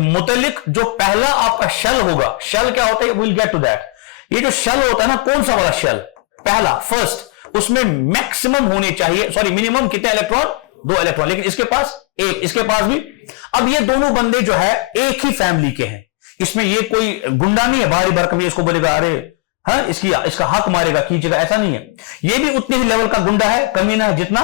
मुतालिक जो पहला आपका शेल होगा, शेल क्या होता है विल गेट टू दैट। ये जो शेल होता है ना, कौन सा वाला शेल? पहला फर्स्ट, उसमें मैक्सिमम होने चाहिए, सॉरी मिनिमम कितने इलेक्ट्रॉन? 2 इलेक्ट्रॉन, लेकिन इसके पास 1, इसके पास भी। अब ये दोनों बंदे जो है एक ही फैमिली के हैं, इसमें ये कोई गुंडा नहीं है भारी भरकम इसको बोलेगा अरे हाँ इसका हक मारेगा खींचेगा, ऐसा नहीं है। ये भी उतने ही लेवल का गुंडा है, कमीना है जितना,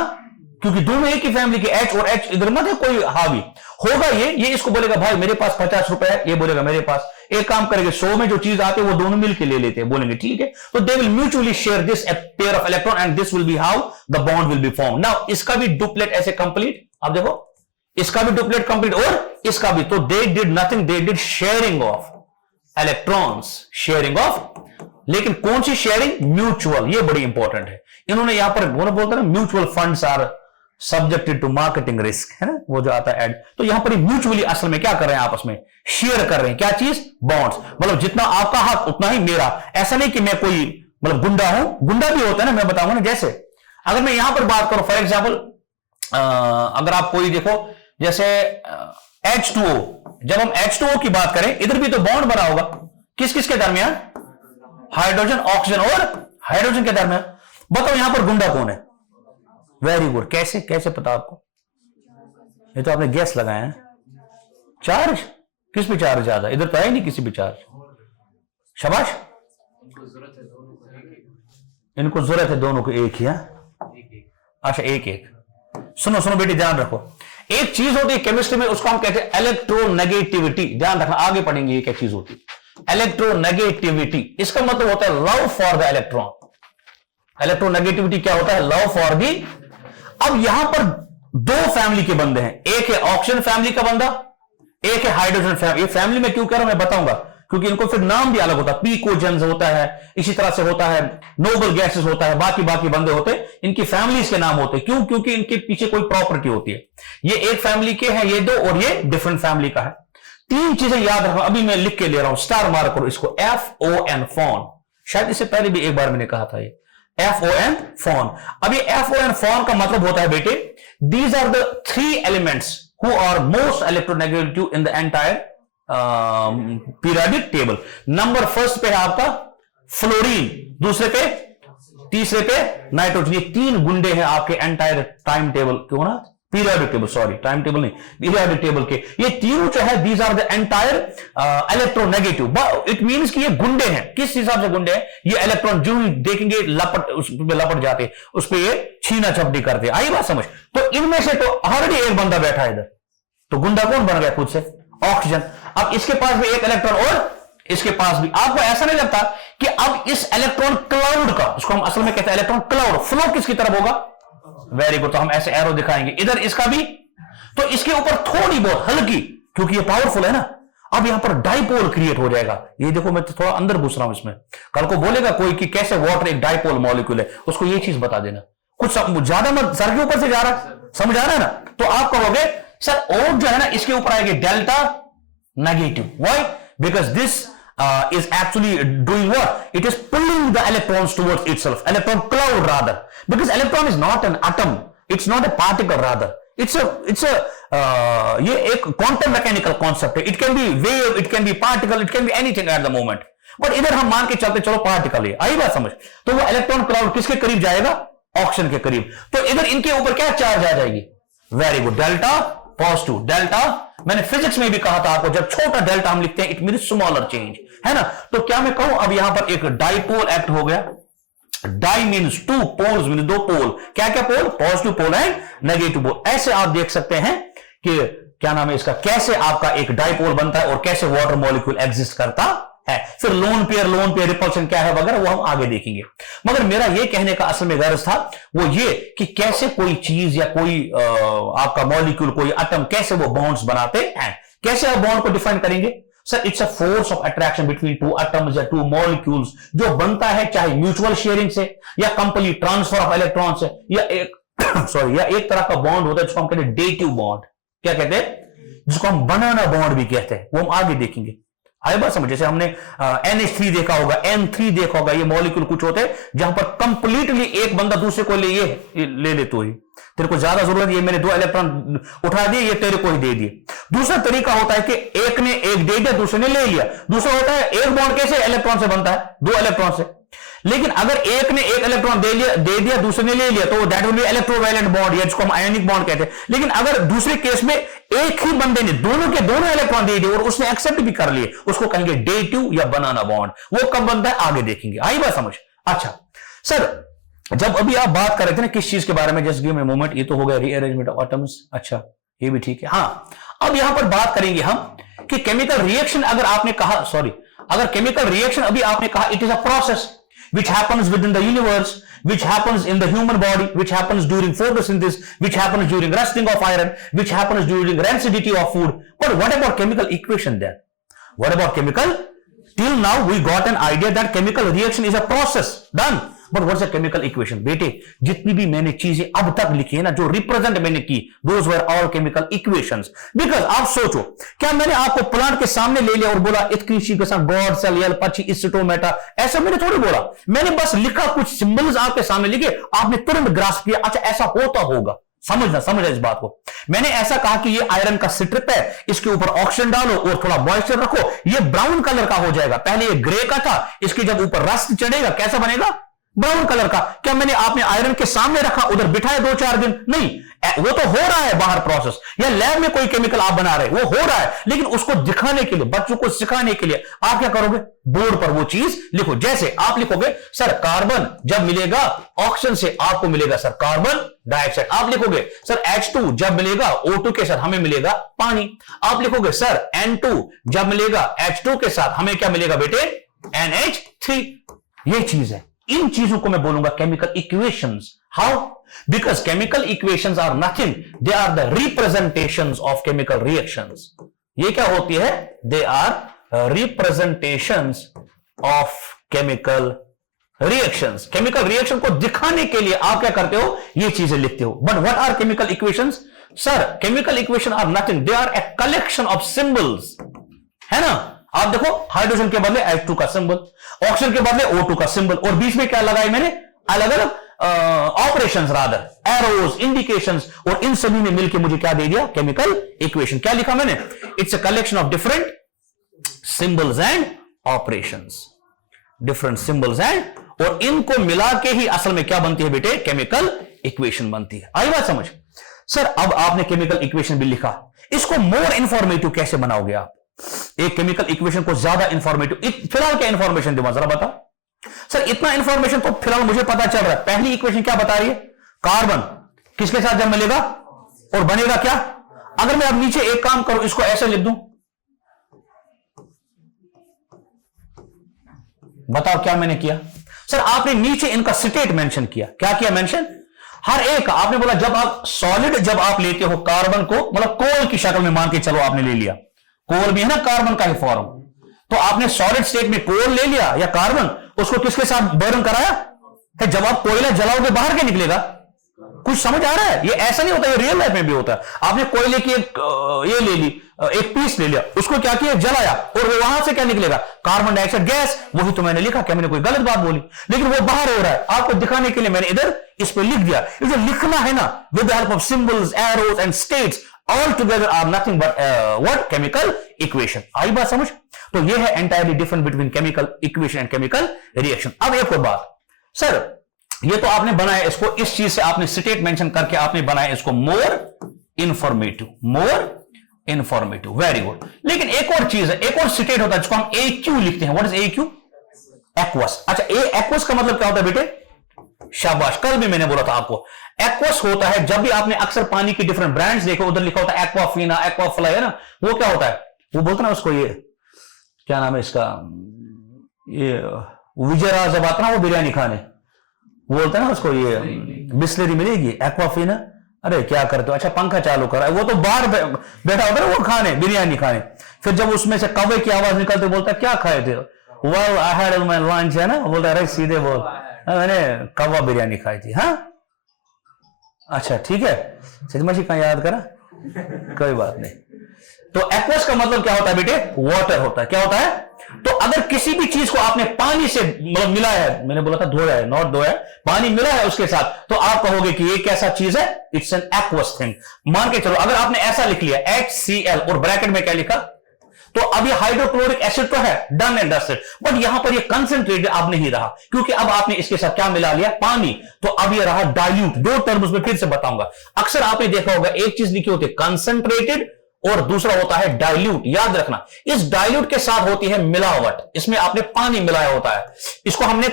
क्योंकि दोनों एक ही फैमिली के। H और H इधर मत है कोई हावी होगा। ये इसको बोलेगा भाई मेरे पास 50 रुपए है, ये बोलेगा मेरे पास। एक काम करेंगे 100 में जो चीज आती है वो दोनों मिलकर ले लेते हैं, बोलेंगे ठीक है। तो they will mutually share this pair of electron and this will be how the bond will be form. Now इसका भी डुप्लेट ऐसे कंप्लीट, आप देखो इसका भी डुप्लेट कंप्लीट और इसका भी। तो they did nothing, they did sharing of electrons, sharing of. लेकिन कौन सी शेयरिंग? म्यूचुअल, ये बड़ी इंपॉर्टेंट है। इन्होंने यहां पर बोलते हैं mutual funds are subjected to marketing risk, है ना वो जो आता है एड। तो यहां पर म्यूचुअली असल में क्या कर रहे हैं, आपस में शेयर कर रहे हैं। क्या चीज? बॉन्ड्स। मतलब जितना आपका हक उतना ही मेरा। ऐसा नहीं कि मैं कोई मतलब गुंडा हूं, गुंडा भी होता है ना, मैं बताऊंगा ना। जैसे अगर मैं यहां पर बात करूं फॉर एग्जाम्पल, अगर आप कोई देखो जैसे H2O, जब हम H2O की बात करें इधर भी तो बॉन्ड बना होगा, किस किस के दरमियान? हाइड्रोजन, ऑक्सीजन और हाइड्रोजन के दरमियान। बताओ यहां पर गुंडा कौन है? Very good. कैसे कैसे पता आपको? ये तो आपने गैस लगाया है। चार्ज, किस पे चार्ज ज्यादा? इधर तो है नहीं किसी पे चार्ज। शाबाश, इनको जरूरत है दोनों को एक ही है। अच्छा एक एक। सुनो सुनो बेटी ध्यान रखो, एक चीज होती है केमिस्ट्री में, उसको हम कहते हैं इलेक्ट्रोनेगेटिविटी। ध्यान रखना, आगे पढ़ेंगे ये क्या चीज होती है इलेक्ट्रोनेगेटिविटी। इसका मतलब होता है love for the electron. Electronegativity क्या होता है? Love for the. अब यहां पर 2 फैमिली के बंदे हैं, एक है ऑक्सीजन फैमिली का बंदा, एक है हाइड्रोजन फैमिली। ये फैमिली में क्यों कह रहा हूं मैं बताऊंगा, क्योंकि इनको फिर नाम भी अलग होता है। पीकोजेंस होता है, इसी तरह से होता है नोबल गैसेस होता है, बाकी बाकी बंदे होते हैं, इनकी फैमिलीज के नाम होते हैं। क्यों? क्योंकि इनके पीछे कोई प्रॉपर्टी होती है। ये एक फैमिली के हैं ये 2, और ये डिफरेंट फैमिली का है। 3 चीजें याद रखो, अभी मैं लिख के ले रहा हूं, स्टार मार्क करो इसको। FON फॉन, शायद इससे पहले भी एक बार मैंने कहा था ये FON फॉन। अब ये FON फॉन का मतलब होता है बेटे, these are the 3 elements who are most electronegative in the entire periodic table. Number first पे है आपका फ्लोरीन, दूसरे पे तीसरे पे नाइट्रोजन। ये 3 गुंडे हैं आपके एंटायर टाइम टेबल क्यों ना periodic table, sorry time table नहीं, पीरियोडिक टेबल के ये तीनों जो है these are the entire electronegative. It means कि ये गुंडे हैं। किस हिसाब से गुंडे हैं? ये इलेक्ट्रॉन जो देखेंगे लपट, उस पे लपट जाते, उस पे ये छीना झपटी करते। आई बात समझ? तो इनमें से तो ऑलरेडी एक बंदा बैठा है इधर, तो गुंडा कौन बन गया खुद से? ऑक्सीजन। अब इसके पास भी एक इलेक्ट्रॉन और इसके पास भी। आपको ऐसा नहीं लगता कि अब इस इलेक्ट्रॉन क्लाउड का, उसको हम असल में कहते हैं इलेक्ट्रॉन क्लाउड, फ्लो किसकी तरफ होगा? Very good. तो हम ऐसे एरो दिखाएंगे, इधर इसका भी, तो इसके ऊपर थोड़ी बहुत हल्की, क्योंकि ये पावरफुल है ना, अब यहां पर डाइपोल क्रिएट हो जाएगा। ये देखो मैं तो थोड़ा अंदर घुस रहा हूं इसमें। कल को बोलेगा कोई कि कैसे वाटर एक डाइपोल मॉलिक्यूल है, उसको ये चीज बता देना। कुछ ज्यादा मत, सर के ऊपर से जा रहा है, समझ आ रहा है ना? तो आप कहोगे सर और जो है ना इसके ऊपर आएगी delta negative. Why? Because this is actually doing what? It is pulling the electrons towards itself. Electron cloud rather. Because electron is not an atom. It's not a particle rather. It's a ये एक quantum mechanical concept है. It can be wave, it can be particle, it can be anything at the moment. But इधर हम मान के चलते चलो particle है। आई बात समझ? तो वो इलेक्ट्रॉन क्लाउड किसके करीब जाएगा? ऑक्सीजन के करीब। तो इधर इनके ऊपर क्या चार्ज आ जाएगी? Very good, delta positive. Delta मैंने फिजिक्स में भी कहा था आपको, जब छोटा डेल्टा हम लिखते हैं इट मींस स्मॉलर चेंज, है ना? तो क्या मैं कहूं अब यहां पर एक डाइपोल एक्ट हो गया। Di means two, poles mean दो पोल। क्या क्या pole? Positive pole and negative pole. ऐसे आप देख सकते हैं कि क्या नाम है इसका, कैसे आपका एक डाइपोल बनता है और कैसे वाटर मॉलिक्यूल एग्जिस्ट करता है। फिर लोन पेयर रिपल्शन क्या है वगैरह वो हम आगे देखेंगे। मगर मेरा ये कहने का असल में गर्ज था वो ये कि कैसे कोई चीज या कोई आपका मॉलिक्यूल, कोई एटम, कैसे वो बॉन्ड्स बनाते हैं। कैसे आप बॉन्ड को डिफाइन करेंगे? Sir it's a force of attraction between two atoms या टू मॉलिक्यूल्स जो बनता है चाहे म्यूचुअल शेयरिंग से या कंप्लीट ट्रांसफर ऑफ इलेक्ट्रॉन से, या एक सॉरी या एक तरह का बॉन्ड होता है जिसको हम कहते हैं डेटिव बॉन्ड। क्या कहते हैं? जिसको हम बनाना बॉन्ड भी कहते हैं, वो हम आगे देखेंगे। आई बात समझ? जैसे हमने NH3 देखा होगा, N3 देखा होगा, ये मॉलिक्यूल कुछ होते हैं जहां पर कंप्लीटली एक बंदा दूसरे को ले ले तो ही तेरे को ज्यादा जरूरत, ये मैंने 2 इलेक्ट्रॉन उठा दिए, ये तेरे को ही दे दिए। दूसरा तरीका होता है कि एक ने एक दे दिया, दूसरे ने ले लिया। दूसरा होता है एक बॉन्ड कैसे इलेक्ट्रॉन से बनता है? 2 इलेक्ट्रॉन से। लेकिन अगर एक ने एक इलेक्ट्रॉन दे दिया दूसरे ने ले लिया तो that will B electrovalent bond, या जिसको हम आयनिक बॉन्ड कहते हैं। लेकिन अगर दूसरे केस में एक ही बंदे ने दोनों के दोनों इलेक्ट्रॉन दे दिए और उसने एक्सेप्ट भी कर लिए, उसको कहेंगे डेटिव या बनाना बॉन्ड। वो कब बनता है आगे देखेंगे। आई बात समझ? अच्छा सर, जब अभी आप बात कर रहे थे ना किस चीज के बारे में, just give me a moment, ये तो हो गया रीअरेंजमेंट ऑफ एटम्स। अच्छा ये भी ठीक है। हाँ, अब यहां पर बात करेंगे हम कि केमिकल रिएक्शन, अगर आपने कहा अगर केमिकल रिएक्शन अभी आपने कहा it is a process which happens within the universe, which happens in the human body, which happens during photosynthesis, which happens during rusting of iron, which happens during rancidity of food. But what about chemical equation then? What about chemical? Till now we got an idea that chemical reaction is a process done. But what's a chemical equation? बेटे जितनी भी मैंने चीजें अब तक लिखी है ना, जो रिप्रेजेंट मैंने की, those were all chemical equations. Because आप सोचो, क्या मैंने आपको प्लांट के सामने ले लिया और बोला इतनी के साथ गॉड सेल यल पची इस्टोमेटा, ऐसा मैंने थोड़ी बोला। मैंने बस लिखा, कुछ सिंबल्स आपके सामने लिखे, आपने तुरंत ग्रास्प किया, अच्छा ऐसा होता होगा। समझना इस बात को। मैंने ऐसा कहा कि ये आयरन का स्ट्रिप है, इसके ऊपर ऑक्सीजन डालो और थोड़ा मॉइस्चर रखो, ये ब्राउन कलर का हो जाएगा। पहले ये ग्रे का था, इसके जब ऊपर रस्ट चढ़ेगा कैसा बनेगा? ब्राउन कलर का। क्या मैंने आपने आयरन के सामने रखा, उधर बिठाया 2-4 दिन? नहीं, वो तो हो रहा है बाहर प्रोसेस, या लैब में कोई केमिकल आप बना रहे, वो हो रहा है। लेकिन उसको दिखाने के लिए, बच्चों को सिखाने के लिए आप क्या करोगे? बोर्ड पर वो चीज लिखो। जैसे आप लिखोगे सर कार्बन जब मिलेगा ऑक्सीजन से आपको मिलेगा सर कार्बन डाइऑक्साइड। आप लिखोगे सर H2 जब मिलेगा O2 के साथ हमें मिलेगा पानी। आप लिखोगे सर N2 जब मिलेगा H2 के साथ हमें क्या मिलेगा बेटे? NH3। ये चीज है। इन चीजों को मैं बोलूंगा chemical equations. How? Because chemical equations are nothing, they are the representations of chemical reactions. ये क्या होती है? They are representations of chemical reactions. Chemical reaction को दिखाने के लिए आप क्या करते हो? ये चीजें लिखते हो। But what are chemical equations? Sir chemical equation are nothing, they are a collection of symbols, है ना? आप देखो हाइड्रोजन के बदले H2 का सिंबल, ऑक्सीजन के बदले O2 का सिंबल, और बीच में क्या लगाए मैंने? अलग अलग ऑपरेशंस रादर, एरोज, इंडिकेशंस, और इन सभी ने मिलकर मुझे क्या दे दिया? Chemical equation. क्या लिखा मैंने? It's a collection of different symbols and operations, different symbols and, और इनको मिला के ही असल में क्या बनती है बेटे? केमिकल इक्वेशन बनती है। आई बात समझ? सर अब आपने केमिकल इक्वेशन भी लिखा, इसको मोर इंफॉर्मेटिव कैसे बनाओगे आप? एक केमिकल इक्वेशन को ज्यादा इंफॉर्मेटिव, फिलहाल क्या इंफॉर्मेशन दूंगा जरा बता। सर इतना इंफॉर्मेशन तो फिलहाल मुझे पता चल रहा है। पहली इक्वेशन क्या बता रही है? कार्बन किसके साथ जब मिलेगा और बनेगा क्या? अगर मैं अब नीचे एक काम करूं, इसको ऐसे लिख दूं, बताओ क्या मैंने किया? सर आपने नीचे इनका स्टेट मेंशन किया। क्या किया मेंशन? हर एक का आपने बोला जब आप सॉलिड जब आप लेते हो कार्बन को, मतलब कोल की शक्ल में मान के चलो आपने ले लिया, कोल भी है ना कार्बन का ही फॉर्म, तो आपने सॉलिड स्टेट में कोल ले लिया या कार्बन, उसको किसके साथ बर्न कराया है? जब आप कोयला जलाओगे बाहर क्या निकलेगा? कुछ समझ आ रहा है? ये ऐसा नहीं होता, ये रियल लाइफ में भी होता है। आपने कोयले की एक ये ले ली, एक पीस ले लिया, उसको क्या किया? जलाया, और वो वहां से क्या निकलेगा? Carbon dioxide gas. वही तो मैंने लिखा, क्या मैंने कोई गलत बात बोली? लेकिन वो बाहर हो रहा है, आपको दिखाने के लिए मैंने इधर इस पे लिख दिया। ये जो लिखना है ना, with the help of symbols, arrows and states, all together are nothing but what? Chemical equation. आई बात समझ? तो ये है entirely different between chemical equation and chemical reaction. अब एक और बात, सर ये तो आपने बनाया इसको, इस चीज से आपने स्टेट मेंशन करके आपने बनाया इसको मोर इंफॉर्मेटिव, मोर इंफॉर्मेटिव, वेरी गुड। लेकिन एक और चीज है, एक और स्टेट होता है जिसको हम AQ लिखते हैं। What is AQ? एक्वस। अच्छा, एक्वस का मतलब क्या होता है बेटे? शाबाश, कल भी मैंने बोला था आपको, एक्वस होता है जब भी आपने अक्सर पानी की डिफरेंट ब्रांड्स देखो, उधर लिखा होता है एक्वाफिना, एक्वाफ्लाई, है ना, वो क्या होता है? वो बोलते ना उसको, ये क्या नाम है इसका, ये विजयराज जब आता ना वो बिरयानी खाने, बोलते हैं ना उसको, ये बिस्लरी मिलेगी एक्वाफिना। अरे क्या करते हो? अच्छा पंखा चालू करा, वो तो बाहर बैठा होता है वो खाने, बिरयानी खाने, फिर जब उसमें से कौवे की आवाज निकलती बोलता क्या खाए थे? Well I had my lunch, है ना, बोलता अरे सीधे बोल, मैंने कौवा बिरयानी खाई थी। हाँ अच्छा ठीक है, सिद्धमशी कहां याद करा, कोई बात नहीं। तो एक्वस का मतलब क्या होता है बेटे? वाटर होता है। क्या होता है? तो अगर किसी भी चीज को आपने पानी से मतलब मिलाया है, मैंने बोला था धोया है, नॉट धोया, पानी मिला है उसके साथ, तो आप कहोगे कि ये कैसा चीज है? It's an aqueous thing. मान के चलो अगर आपने ऐसा लिख लिया HCl और ब्रैकेट में क्या लिखा, तो अब ये हाइड्रोक्लोरिक एसिड तो है, डन एंड डस्टेड, बट यहां पर ये कंसंट्रेटेड अब नहीं रहा, क्योंकि अब आपने इसके साथ क्या मिला लिया? पानी। तो अब ये रहा डाइल्यूट। दो टर्म्स में फिर से बताऊंगा, अक्सर आपने देखा होगा एक चीज लिखी होती है कंसंट्रेटेड और दूसरा होता है डाइल्यूट। याद रखना, इस डाइल्यूट के साथ होती है मिलावट, इसमें आपने पानी मिलाया होता है, इसको हमने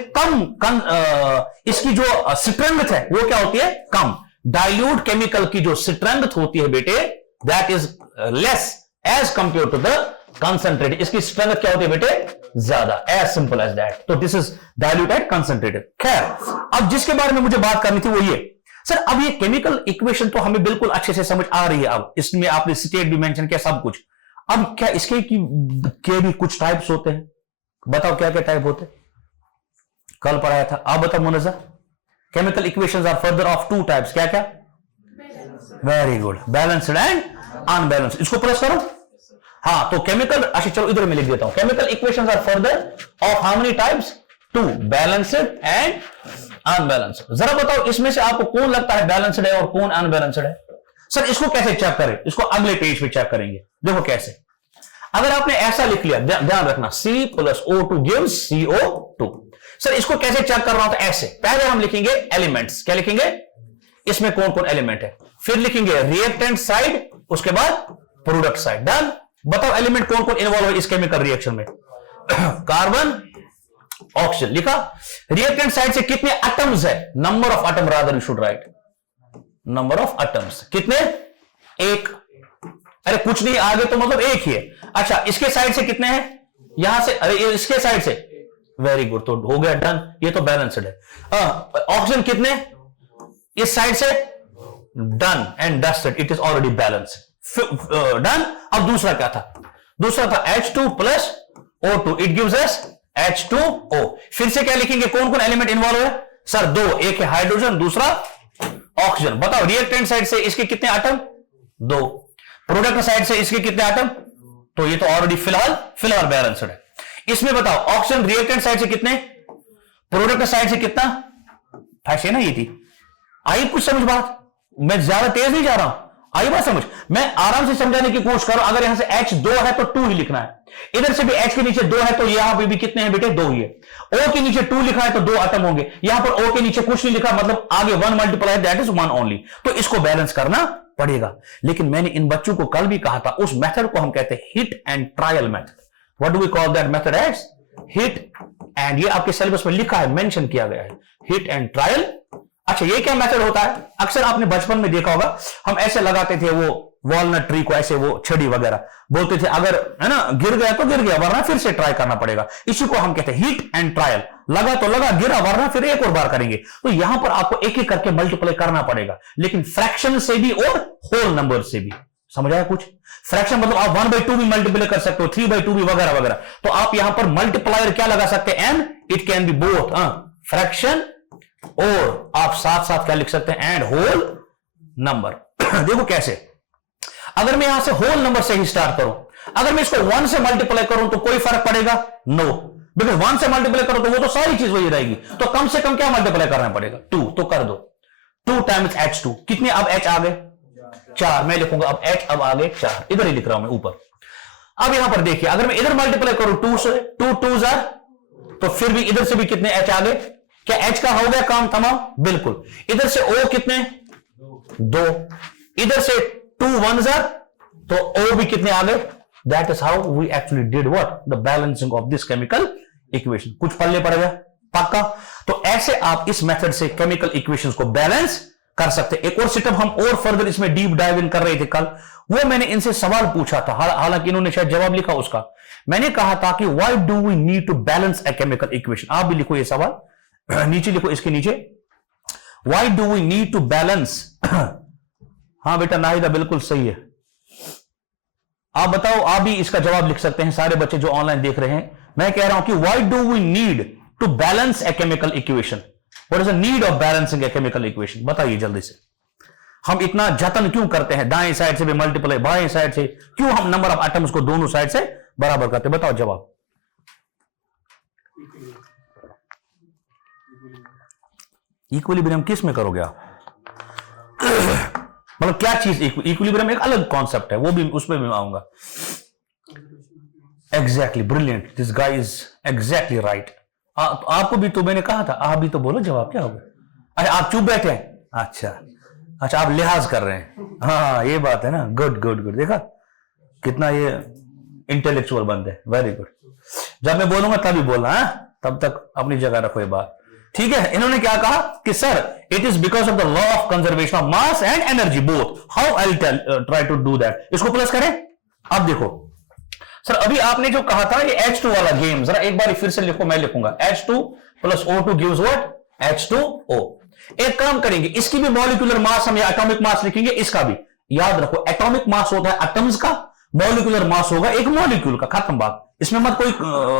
इसकी जो स्ट्रेंथ है वो क्या होती है? कम। डाइल्यूट केमिकल की जो स्ट्रेंथ होती है बेटे, that is less as compare to the concentrated. इसकी स्ट्रेंथ क्या होती है बेटे? ज्यादा। As simple as that. तो दिस इज डाइल्यूटेड कंसंट्रेटेड। खैर, अब जिसके बारे में मुझे बात करनी थी वो ये, सर अब ये केमिकल इक्वेशन तो हमें बिल्कुल अच्छे से समझ आ रही है, अब इसमें आपने स्टेट भी मेंशन किया सब कुछ। अब क्या इसके के भी कुछ टाइप्स होते हैं? बताओ क्या क्या टाइप होते हैं? कल पढ़ाया था, आप बताओ Munazza. Chemical equations are further of two types. क्या क्या? Very good, balanced and unbalanced. इसको प्रेस करो। हाँ, तो केमिकल, अच्छा चलो इधर मैं लिख देता हूं, chemical equations are further of how many types? Two, balanced and unbalanced. जरा बताओ इसमें से आपको कौन लगता है बैलेंस्ड है और कौन अनबैलेंस्ड है? सर इसको कैसे चेक करें? इसको अगले पेज पे चेक करेंगे। देखो कैसे, अगर आपने ऐसा लिख लिया, ध्यान रखना C+O2 gives CO2। सर इसको कैसे चेक करना होता है? ऐसे, पहले हम लिखेंगे एलिमेंट्स। क्या लिखेंगे? इसमें कौन कौन एलिमेंट है, फिर लिखेंगे रिएक्टेंट साइड, उसके बाद प्रोडक्ट साइड। डन। बताओ एलिमेंट कौन कौन इन्वॉल्व है इस केमिकल रिएक्शन में? कार्बन, ऑक्सीजन लिखा। रिएक्टेंट साइड से कितने एटम्स है? Number of atom, rather you should write number of atoms. कितने? एक। अरे कुछ नहीं, आगे तो मतलब एक ही है। अच्छा, इसके साइड से कितने हैं? यहां से, अरे इसके साइड से, वेरी गुड, तो हो गया, डन। ये तो बैलेंस्ड है। ऑक्सीजन कितने? इस साइड से, done and dusted, it is already balanced, done. अब दूसरा क्या था? दूसरा था H2 plus O2, it gives us H2O। फिर से क्या लिखेंगे? कौन कौन एलिमेंट इन्वॉल्व है? सर दो, एक है हाइड्रोजन, दूसरा ऑक्सीजन। बताओ रिएक्टेंट साइड से इसके कितने एटम? दो। प्रोडक्ट साइड से इसके कितने एटम? तो ये तो ऑलरेडी फिलहाल बैलेंस्ड है। इसमें बताओ ऑक्सीजन रिएक्टेंट साइड से कितने, प्रोडक्ट साइड से कितना? ऐसे ना, ये थी। आई कुछ समझ बात? मैं ज्यादा तेज नहीं जा रहा हूं, आई बात समझ? मैं आराम से समझाने की कोशिश करो। अगर यहां से H2 है तो 2 ही लिखना है, इधर से भी H के नीचे 2 है तो यहां पे भी कितने हैं बेटे? 2 ही है। O के नीचे 2 लिखा है तो 2 एटम होंगे। यहां पर O के नीचे कुछ नहीं लिखा, मतलब आगे 1 मल्टीप्लाई दैट इज 1 ओनली। तो इसको बैलेंस करना पड़ेगा। लेकिन मैंने इन बच्चों को कल भी कहा था, उस मेथड को हम कहते हैं hit and trial method. What do we call that method as? Hit and, ये आपके सिलेबस में लिखा है, मेंशन किया गया है, हिट एंड ट्रायल। अच्छा, ये क्या मेथड होता है? अक्सर आपने बचपन में देखा होगा, हम ऐसे लगाते थे वो वॉलनट ट्री को, ऐसे वो छड़ी वगैरह, बोलते थे अगर है ना गिर गया तो गिर गया, वरना फिर से ट्राई करना पड़ेगा। इसी को हम कहते हैं हिट एंड ट्रायल। लगा तो लगा, गिरा, वरना फिर एक और बार करेंगे। तो यहां पर आपको एक एक करके मल्टीप्लाई करना पड़ेगा, लेकिन फ्रैक्शन से भी और होल नंबर से भी। समझ आया कुछ? फ्रैक्शन मतलब आप 1/2 भी मल्टीप्लाई कर सकते हो, 3/2 भी, वगैरह वगैरह। तो आप यहां पर मल्टीप्लायर क्या लगा सकते हैं? And it can be both fraction, और आप साथ साथ क्या लिख सकते हैं? And whole number. देखो कैसे, अगर मैं यहां से होल नंबर से ही स्टार्ट करूं, अगर मैं इसको 1 से मल्टीप्लाई करूं तो कोई फर्क पड़ेगा? नो, बिकॉज 1 से मल्टीप्लाई करो तो वो तो सारी चीज वही रहेगी। तो कम से कम क्या मल्टीप्लाई करना पड़ेगा? 2। तो कर दो 2 टाइम्स H2। कितने अब H आ गए? 4। मैं लिखूंगा अब H अब आ गए 4, इधर ही लिख रहा हूं मैं ऊपर। अब यहां पर देखिए, अगर मैं इधर मल्टीप्लाई करूं 2 से, 2 2 जार, तो फिर भी इधर से भी कितने H आ गए? क्या H का हो गया काम तमाम? बिल्कुल। इधर से O कितने? 2। इधर से 2 1 जार, तो O भी कितने आ गए? That is how we actually did what? The balancing of this chemical equation. कुछ पल्ले पड़ गया? पक्का? तो ऐसे आप इस मेथड से केमिकल इक्वेशंस को बैलेंस कर सकते। एक और स्टेप हम और फर्दर इसमें डीप डाइव इन कर रहे थे कल, वो मैंने इनसे सवाल पूछा था, हालांकि इन्होंने शायद जवाब लिखा उसका। मैंने कहा था कि why do we need to balance a chemical equation? आप भी लिखो ये सवाल, नीचे लिखो, इसके नीचे, why do we need to balance? हाँ बेटा नाहिदा बिल्कुल सही है। आप बताओ, आप भी इसका जवाब लिख सकते हैं, सारे बच्चे जो ऑनलाइन देख रहे हैं। मैं कह रहा हूं कि why do we need to balance a chemical equation? What is the need of balancing a chemical equation? बताइए जल्दी से। हम इतना जतन क्यों करते हैं, दाएं साइड से भी मल्टीप्लाई, बाएं साइड से, क्यों हम नंबर ऑफ एटम्स को दोनों साइड से बराबर करते हैं? बताओ जवाब। इक्विलिब्रियम किस में करोगे आप? मतलब क्या चीज? इक्विलिब्रियम एक अलग कॉन्सेप्ट है, वो भी उसमें भी आऊंगा। Exactly, brilliant, this guy is exactly right. आपको भी तो मैंने कहा था, आप भी तो बोलो जवाब क्या होगा। अच्छा, आप चुप बैठे हैं? अच्छा, आप लिहाज कर रहे हैं। हाँ ये बात है ना, गुड गुड गुड। देखा कितना ये इंटेलेक्चुअल बंदे, वेरी गुड। जब मैं बोलूंगा तभी बोलना, तब तक अपनी जगह रखो ये बात, ठीक है। इन्होंने क्या कहा कि sir it is because of the law of conservation of mass and energy both. How I try to do that. इसको प्लस करें। अब देखो सर, अभी आपने जो कहा था ये H2 वाला गेम, जरा एक बार फिर से लिखो, मैं लिखूंगा H2 plus O2 gives what? H2O। एक काम करेंगे, इसकी भी मॉलिक्यूलर मास हम या एटॉमिक मास लिखेंगे, इसका भी। याद रखो, एटॉमिक मास होता है एटम्स का, मॉलिक्यूलर मास होगा एक मॉलिक्यूल का, खत्म बात, इसमें मत कोई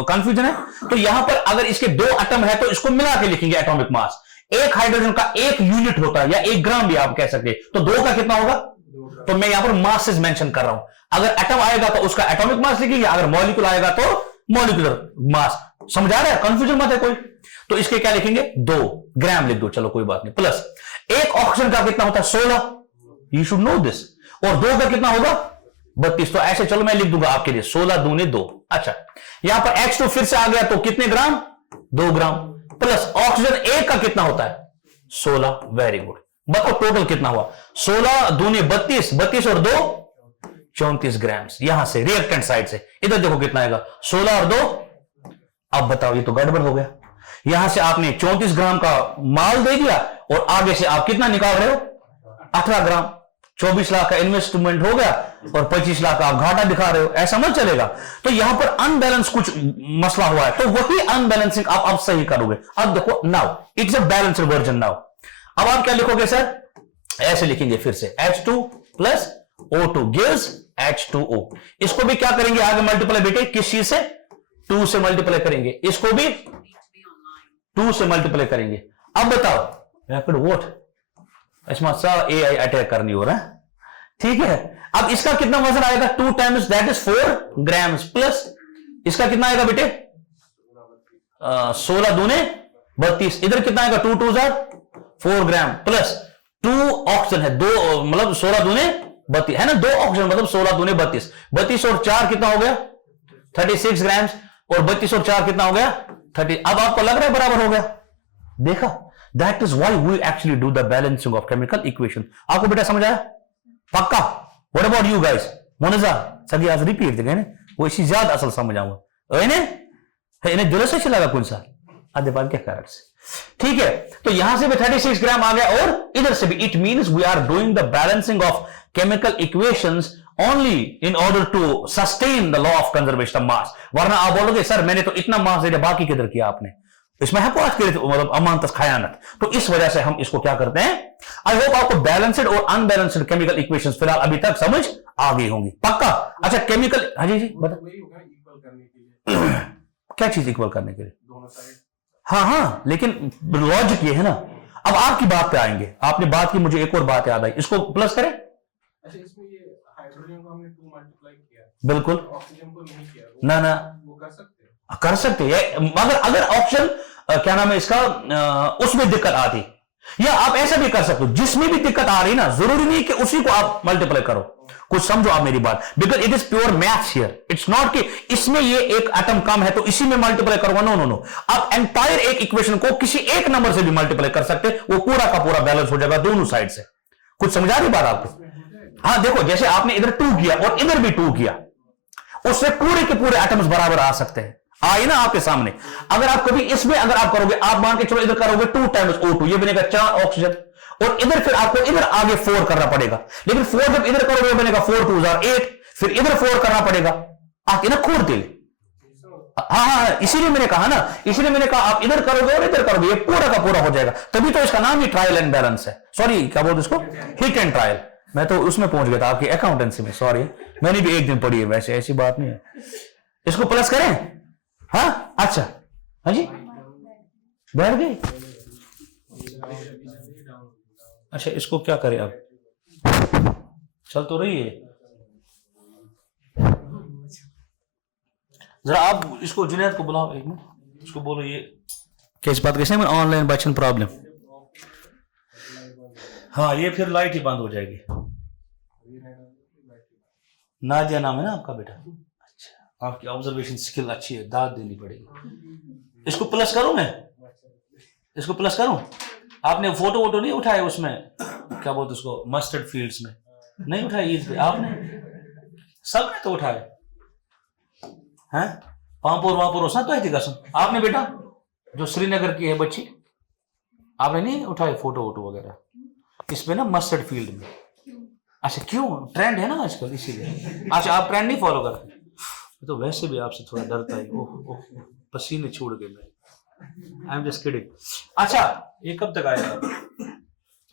कंफ्यूजन है। तो यहां पर अगर इसके 2 एटम है तो इसको मिला के लिखेंगे एटॉमिक मास। एक हाइड्रोजन का 1 यूनिट होता है, या 1 ग्राम भी आप कह सकते हैं, तो 2 का कितना होगा? तो मैं यहां पर मासेस मेंशन कर रहा हूं। अगर एटम आएगा तो उसका एटॉमिक मास लिखेंगे, अगर मॉलिक्यूल आएगा तो मॉलिक्यूलर मास। समझा रहा है? कंफ्यूजन मत है कोई। तो इसके क्या लिखेंगे? 2 ग्राम लिख दो, चलो कोई बात नहीं। प्लस एक ऑक्सीजन का कितना होता है? 16। You should know this. और 2 का कितना होगा? 32। तो ऐसे चलो मैं लिख दूंगा आपके लिए, 16 दूने 2। अच्छा, यहां पर H2 फिर से आ गया, तो कितने ग्राम? 2 ग्राम। प्लस ऑक्सीजन 1 का कितना होता है? 16। Very good. बताओ टोटल कितना हुआ? 16 दूने 32, 32 और 2 34 ग्राम। यहां से रिएक्टेंट साइड से इधर देखो कितना आएगा? 16 और 2। अब बताओ, ये तो गड़बड़ हो गया। यहां से आपने 34 ग्राम का माल दे दिया, और आगे से आप कितना निकाल रहे हो? 18 ग्राम। 24 लाख का इन्वेस्टमेंट हो गया और 25 लाख का आप घाटा दिखा रहे हो, ऐसा मत चलेगा। तो यहां पर अनबैलेंस कुछ मसला हुआ है, तो वही अनबैलेंसिंग आप अब सही करोगे। अब देखो, now it's a balanced version. Now अब आप क्या लिखोगे सर? ऐसे लिखेंगे फिर से, H2 plus O2 gives H2O। इसको भी क्या करेंगे आगे मल्टीप्लाई बेटे? किस चीज से? 2 से मल्टीप्लाई करेंगे। इसको भी 2 से मल्टीप्लाई करेंगे। अब बताओ रैपिड वोट, इसमें AI अटैक करनी हो रहा है, ठीक है। अब इसका कितना वजन आएगा? 2 times that is 4 grams. Plus इसका कितना आएगा बेटे? 16 दूने 32। इधर कितना आएगा? 2 2 4 ग्राम। प्लस 2 ऑक्सीजन है, 2 मतलब 16 दूने 32 है ना, 2 ऑक्सीजन मतलब 16 दूने 32। 32 और 4 कितना हो गया? 36 ग्राम्स। और 32 और 4 कितना हो गया? 30। अब आपको लग रहा है बराबर हो गया? देखा, that is why we actually do the balancing of chemical equation. आपको बेटा समझ आया? पक्का? What about you guys? मोनिजा सगी आज रिपीट देंगे ना वो इसी ज्यादा असल समझ आऊंगा इन्हें जुलस से लगा कौन सा आधे बार क्या कारण से। ठीक है, तो यहां से भी 36 ग्राम आ गया और इधर से भी। It means we are doing the balancing of chemical equations only in order to sustain the law of conservation of mass. वरना आप बोलोगे सर मैंने तो इतना मास दे दिया बाकी किधर किया आपने, इसमें है मतलब अमानत खयानत। तो इस वजह से हम इसको क्या करते हैं। आई होप आपको बैलेंस्ड और अनबैलेंस्ड केमिकल इक्वेशंस फिलहाल अभी तक समझ आ गई होंगी। पक्का? अच्छा केमिकल, हाँ जी बता क्या चीज इक्वल करने के लिए? दोनों साइड। हाँ लेकिन लॉजिक ये है ना। अब आपकी बात पे आएंगे, आपने बात की मुझे एक और बात याद आई, इसको प्लस करें। अच्छा इसमें ये हाइड्रोजन को हमने 2 मल्टीप्लाई किया, बिल्कुल, ऑक्सीजन को नहीं किया, ना वो कर सकते हैं मगर अगर ऑप्शन क्या नाम है इसका उसमें दिक्कत आती, या आप ऐसा भी कर सकते हो जिसमें भी दिक्कत आ रही ना जरूरी नहीं कि उसी को आप मल्टीप्लाई करो। कुछ समझो आप मेरी बात, because it is pure maths here. It's not कि इसमें ये एक एटम कम है तो इसी में मल्टीप्लाई करूंगा, नो नो नो। आप एंटायर एक इक्वेशन को किसी एक नंबर से भी मल्टीप्लाई कर सकते, वो पूरा का पूरा बैलेंस हो जाएगा दोनों साइड से। कुछ समझा रही बात आपको? हाँ देखो जैसे आपने इधर 2 किया और इधर भी 2 किया, उससे पूरे के पूरे एटम्स बराबर आ सकते हैं। आए ना आपके सामने। अगर आप कभी इसमें अगर आप करोगे, आप मान के चलो इधर करोगे 2 टाइम्स O2, ये बनेगा 4 ऑक्सीजन, और इधर फिर आपको इधर आगे 4 करना पड़ेगा। लेकिन 4 जब इधर करोगे बनेगा 4 2 8, फिर इधर 4 करना पड़ेगा। आके ना खोर दिल। हाँ इसीलिए मैंने कहा ना, इसीलिए मैंने कहा आप इधर करोगे और इधर करोगे, ये पूरा का पूरा हो जाएगा। तभी तो इसका नाम ही ट्रायल एंड बैलेंस है। सॉरी क्या बोलते इसको, हिट एंड ट्रायल। मैं तो उसमें पहुंच गया था आपकी अकाउंटेंसी में, सॉरी मैंने भी एक दिन पढ़ी है, वैसे ऐसी बात नहीं है। इसको प्लस करें? हाँ अच्छा, हाँ जी बैठ गए। अच्छा इसको क्या करें अब, चल तो रही है। जरा आप इसको जुनैद को बुलाओ एक मिनट, इसको बोलो ये कैसे बात कैसे ऑनलाइन बच्चन प्रॉब्लम। हाँ ये फिर लाइट ही बंद हो जाएगी। नादिया नाम है ना आपका बेटा? अच्छा आपकी ऑब्जर्वेशन स्किल अच्छी है, दाद देनी पड़ेगी। इसको प्लस करूं मैं, इसको प्लस करूं? आपने फोटो वोटो नहीं उठाए उसमें क्या बोलते उसको मस्टर्ड फील्ड्स में? नहीं उठाए ईद पे आपने? सबने तो उठाए हैं, पांपोर वापोर हो तो थी कसम। आपने बेटा जो श्रीनगर की है बच्ची, आपने नहीं उठाए फोटो वोटो वगैरह इसमें ना मस्टर्ड फील्ड में? अच्छा क्यों, ट्रेंड है ना आजकल इसीलिए। अच्छा आप ट्रेंड नहीं फॉलो करते? तो वैसे भी आपसे थोड़ा डरता है। ओह ओह पसीने छोड़ गए मेरे। I am just kidding. अच्छा ये कब तक आएगा?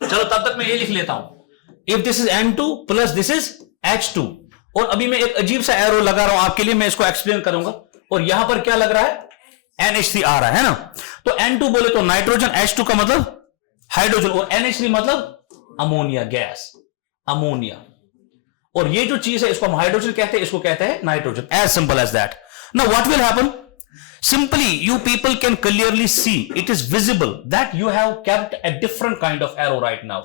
चलो तब तक मैं ये लिख लेता हूं, if this is N2 plus this is H2। और अभी मैं एक अजीब सा एरो लगा रहा हूं आपके लिए, मैं इसको एक्सप्लेन करूंगा। और यहां पर क्या लग रहा है, NH3 आ रहा है ना। तो N2 बोले तो नाइट्रोजन, H2 का मतलब हाइड्रोजन, और NH3 मतलब अमोनिया गैस, अमोनिया। और ये जो चीज है इसको हम हाइड्रोजन कहते हैं, इसको कहते हैं nitrogen. As simple as that. Now what will happen, simply you people can clearly see, it is visible that you have kept a different kind of arrow right now.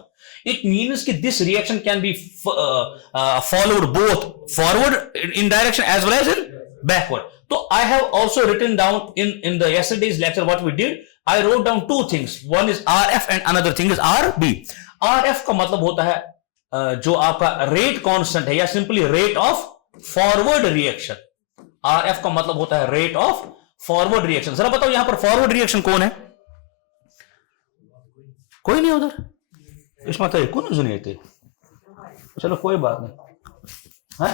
It means that this reaction can be followed both forward in direction as well as in backward. So I have also written down in the yesterday's lecture what we did. I wrote down 2 things. One is RF and another thing is RB. RF का मतलब होता है जो आपका rate constant है, या simply rate of forward reaction. RF का मतलब होता है रेट ऑफ फॉरवर्ड रिएक्शन। जरा बताओ यहां पर फॉरवर्ड रिएक्शन कौन है? कोई नहीं उधर, इसमें तो कौन सुनिए थे। चलो कोई बात नहीं है,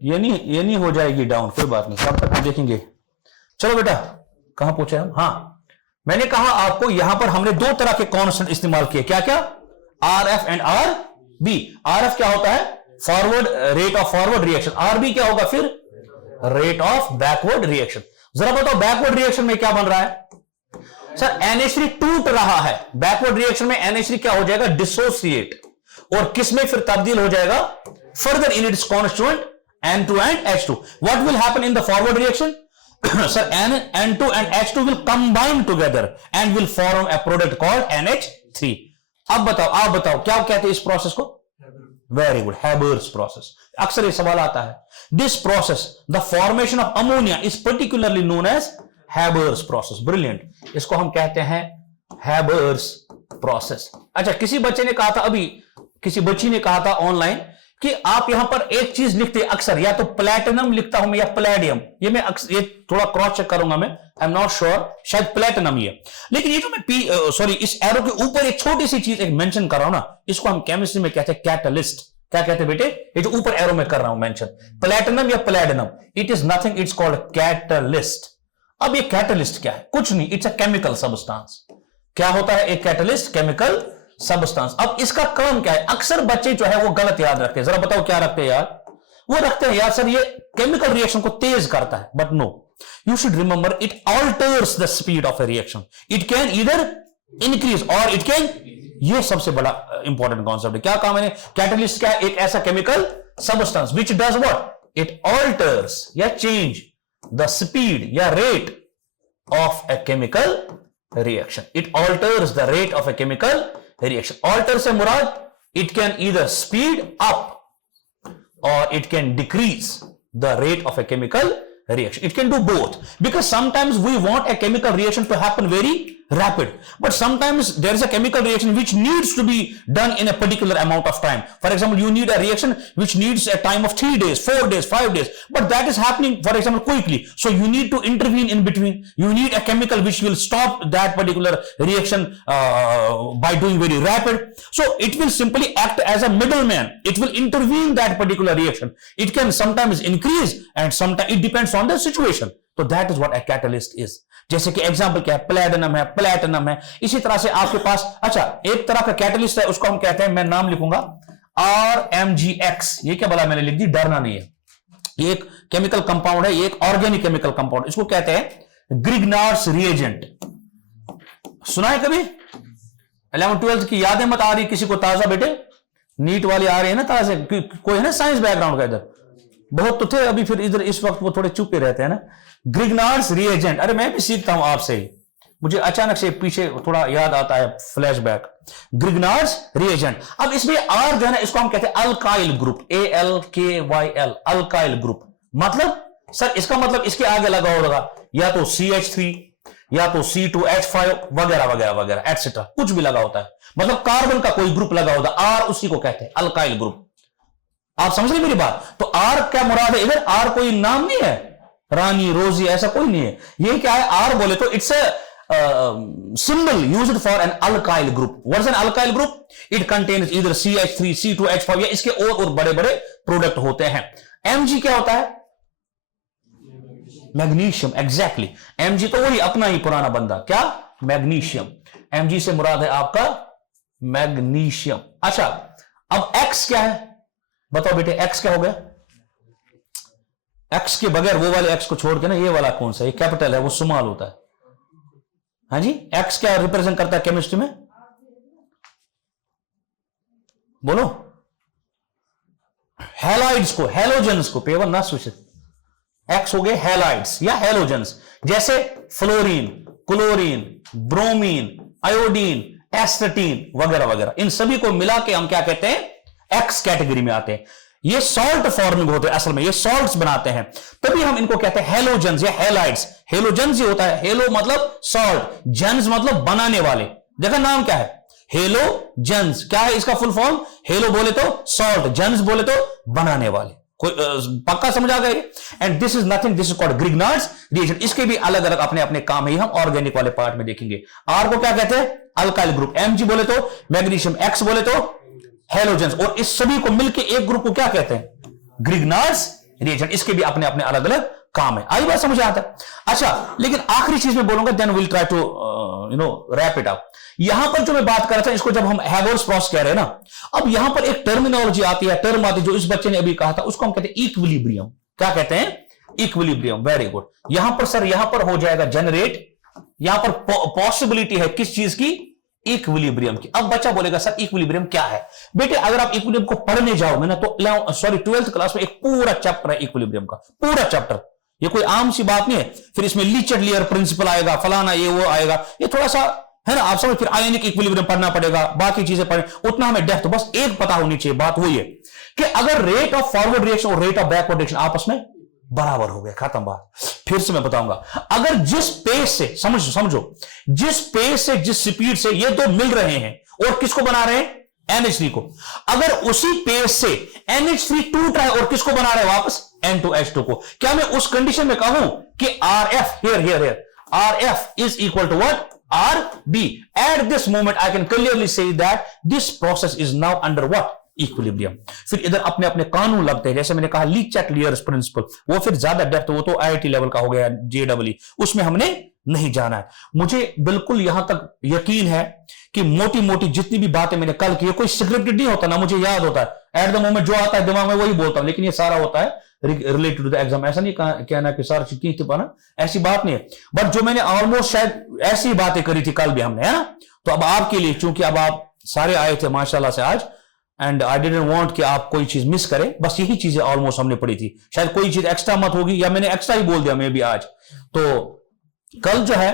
ये नहीं हो जाएगी डाउन, कोई बात नहीं, तब तक देखेंगे। चलो बेटा कहां पहुंचे हम? हाँ मैंने कहा आपको यहां पर हमने 2 तरह के कांस्टेंट इस्तेमाल किए, क्या क्या? RF and RB। RF क्या होता है, forward rate of forward reaction. RB क्या होगा फिर, रेट ऑफ बैकवर्ड रिएक्शन। जरा बताओ बैकवर्ड रिएक्शन में क्या बन रहा है? सर NH3 टूट रहा है, बैकवर्ड रिएक्शन में NH3 क्या हो जाएगा, डिसोसिएट, और किस में फिर तब्दील हो जाएगा, further in its constituent N2 and H2. What will happen in the forward reaction? Sir, N2 and H2 will combine together and will form a product called NH3. अब बताओ, आप बताओ क्या कहते हैं इस प्रोसेस को? Very good, Haber's process. अक्सर ये सवाल आता है। This process, the formation of ammonia is particularly known as Haber's process. Brilliant, इसको हम कहते हैं हैबर्स प्रोसेस। अच्छा किसी बच्चे ने कहा था अभी किसी बच्ची ने कहा था ऑनलाइन कि आप यहां पर एक चीज लिखते हैं अक्सर, या तो प्लेटिनम लिखता हूं मैं या प्लेडियम, ये मैं ये थोड़ा क्रॉस चेक करूंगा मैं, आई एम नॉट श्योर, शायद प्लेटिनम ही है। लेकिन ये जो मैं इस एरो के ऊपर एक छोटी सी चीज एक मेंशन कर रहा हूं ना, इसको हम केमिस्ट्री में कहते हैं कैटलिस्ट। क्या कहते हैं बेटे? ये जो ऊपर एरो में कर रहा हूं मेंशन, प्लेटिनम या palladium, it is nothing, it's called catalyst. अब ये कैटलिस्ट क्या है? कुछ नहीं, इट्स अ केमिकल सब्सटेंस। क्या होता है एक कैटलिस्ट? Chemical substance. अब इसका काम क्या है? अक्सर बच्चे जो है वो गलत याद रखते हैं। जरा बताओ क्या रखते हैं यार? वो रखते हैं यार सर ये केमिकल रिएक्शन को तेज करता है, but no, you should remember it alters the speed of a reaction. It can either increase और इट कैन, ये सबसे बड़ा इंपॉर्टेंट कॉन्सेप्ट है। क्या काम है? कैटलिस्ट क्या है? एक ऐसा chemical substance which does what? It alters या चेंज द स्पीड या rate of a chemical reaction. It alters the rate of a chemical reaction. Alter se murad, it can either speed up or it can decrease the rate of a chemical reaction. It can do both, because sometimes we want a chemical reaction to happen very rapid, but sometimes there is a chemical reaction which needs to be done in a particular amount of time. For example, you need a reaction which needs a time of 3 days, 4 days, 5 days, but that is happening, for example, quickly. So you need to intervene in between. You need a chemical which will stop that particular reaction by doing very rapid. So it will simply act as a middleman. It will intervene that particular reaction. It can sometimes increase and sometimes it depends on the situation. So that is what a catalyst is. जैसे कि example क्या है? Platinum है, platinum है। इसी तरह से आपके पास, अच्छा, एक तरह का कैटलिस्ट है, उसको हम कहते हैं, मैं नाम लिखूंगा RMGX। ये क्या बोला मैंने? लिख दी, डरना नहीं है। ये एक केमिकल कंपाउंड है, ये एक ऑर्गेनिक केमिकल कंपाउंड, इसको कहते हैं ग्रिग्नार्ड्स रिएजेंट। सुना है कभी? 11th 12th की यादें मत आ रही किसी को ताजा बेटे? नीट वाले आ रहे हैं ना ताजा? कोई है ना साइंस बैकग्राउंड का इधर? बहुत तो थे, अभी फिर इधर इस वक्त वो थोड़े चुपे रहते हैं ना। ग्रिग्नार्ड्स रिएजेंट, अरे मैं भी सीखता हूं आपसे ही, मुझे अचानक से पीछे थोड़ा याद आता है, फ्लैशबैक। Grignard's reagent. अब इसमें आर जो है ना, इसको हम कहते हैं alkyl group, ALKYL, alkyl group. मतलब सर इसका मतलब इसके आगे लगा होगा या तो CH3 या तो C2H5 वगैरह वगैरह वगैरह एटसेट्रा, कुछ भी लगा होता है, मतलब कार्बन का कोई ग्रुप लगा होता है, आर उसी को कहते हैं अल्काइल ग्रुप। आप समझ रहे मेरी बात? तो आर क्या मुराद है इधर? आर कोई नाम नहीं है, रानी, रोजी, ऐसा कोई नहीं है। ये क्या है? आर बोले तो it's a symbol used for an alkyl group. What is an alkyl group? It contains either CH3, C2H5 या इसके और बड़े बड़े प्रोडक्ट होते हैं। Mg क्या होता है? मैग्नीशियम। एग्जैक्टली, Mg तो वही अपना ही पुराना बंदा, क्या? मैग्नीशियम। Mg से मुराद है आपका मैग्नीशियम। अच्छा, अब X क्या है? बताओ बेटे, X क्या हो गया? X के बगैर वो वाले X को छोड़ के ना, ये वाला कौन सा? ये कैपिटल है, वो स्मॉल होता है। हाँ जी, X क्या रिप्रेजेंट करता है केमिस्ट्री में? बोलो। हैलाइड्स को, हैलोजेंस को, पेवर ना सूचित। X हो गए हैलाइड्स या हैलोजेंस, जैसे फ्लोरीन, क्लोरीन, ब्रोमीन, आयोडीन, एस्टेटीन वगैरह वगैरह। इन सभी को मिला के हम क्या कहते हैं? X कैटेगरी में आते हैं। ये सॉल्ट फॉर्मिंग होते हैं, असल में ये सॉल्ट्स बनाते हैं, तभी हम इनको कहते हैं हैलोजेंस या हैलाइड्स। हेलोजेंस ये होता है, हेलो मतलब सॉल्ट, जेंस मतलब बनाने वाले। देखा नाम क्या है? हेलोजेंस। क्या है इसका फुल फॉर्म? हेलो बोले तो सॉल्ट, जेंस बोले तो बनाने वाले। कोई पक्का समझ आ गए? And this is nothing, this is called Grignard's reagent. इसके भी अलग अलग अपने अपने काम है, हम ऑर्गेनिक वाले पार्ट में देखेंगे। आर को क्या कहते हैं? Alkyl group. Mg बोले तो मैग्नीशियम, X बोले तो हैलोजेंस, और इस सभी को मिलकर एक ग्रुप को क्या कहते हैं? Grignard's reagent. इसके भी अपने अपने अलग अलग काम है। आई बात समझ आता है? अच्छा, लेकिन आखिरी चीज में बोलूंगा, then will try to wrap it up. यहां पर जो मैं बात कर रहा था, इसको जब हम हैवोल्स प्रोसेस कह रहे हैं ना, अब यहां पर एक टर्मिनोलॉजी आती है, टर्म आती है, जो इस बच्चे ने अभी कहा था, उसको हम कहते हैं इक्विलिब्रियम। क्या कहते हैं? इक्विलिब्रियम। Very good. यहां पर सर, यहां पर हो जाएगा जनरेट, यहां पर पॉसिबिलिटी है किस चीज की? इक्विलिब्रियम की। अब बच्चा बोलेगा सर इक्विलिब्रियम क्या है? बेटे अगर आप इक्विलिब्रियम को पढ़ने जाओगे ना, तो 12th क्लास में एक पूरा चैप्टर है इक्विलिब्रियम का, पूरा चैप्टर। ये कोई आम सी बात नहीं है। फिर इसमें लीचेट लेयर प्रिंसिपल आएगा, फलाना ये वो आएगा, ये थोड़ा सा है ना, आप समझ। फिर आयोनिक इक्विलिब्रियम पढ़ना पड़ेगा, बाकी चीजें पढ़े, उतना हमें डेप्थ बस एक पता होनी चाहिए। बात वही है कि अगर रेट ऑफ फॉरवर्ड रिएक्शन और रेट ऑफ बैकवर्ड रिएक्शन आपस में बराबर हो गए, खत्म बात। फिर से मैं बताऊंगा, अगर जिस पेस से, समझो जिस पेस से, जिस स्पीड से ये दो मिल रहे हैं और किसको बना रहे हैं? NH3 को। अगर उसी पेज से NH3 टूट रहा है और किसको बना रहा है वापस, N2H2 को, क्या मैं उस कंडीशन में कहूं कि RF here RF is equal to what, RB? At this moment I can clearly say that this process is now under what, equilibrium. फिर इधर अपने अपने कानून लगते हैं, जैसे मैंने कहा ली चैटलियर्स प्रिंसिपल, वो फिर ज्यादा डेप्थ, वो तो IIT लेवल का हो गया, JEE, उसमें हमने नहीं जाना है। मुझे बिल्कुल यहां तक यकीन है कि मोटी मोटी जितनी भी बातें मैंने कल की, कोई स्क्रिप्टेड नहीं होता ना, मुझे याद होता है एट द मोमेंट जो आता है दिमाग में वही बोलता हूं, लेकिन ये सारा होता है रिलेटेड टू द एग्जाम। ऐसा नहीं कहना कि सर की पाना, ऐसी बात नहीं है, बट जो मैंने ऑलमोस्ट शायद ऐसी बातें करी थी कल भी हमने, है ना। तो अब आपके लिए, चूंकि अब आप सारे आए थे माशाल्लाह से आज, एंड आई डिडंट वांट कि आप कोई चीज मिस करें, बस यही चीजें ऑलमोस्ट हमने पढ़ी थी, शायद कोई चीज एक्स्ट्रा मत होगी या मैंने एक्स्ट्रा ही बोल दिया मे भी आज। तो कल जो है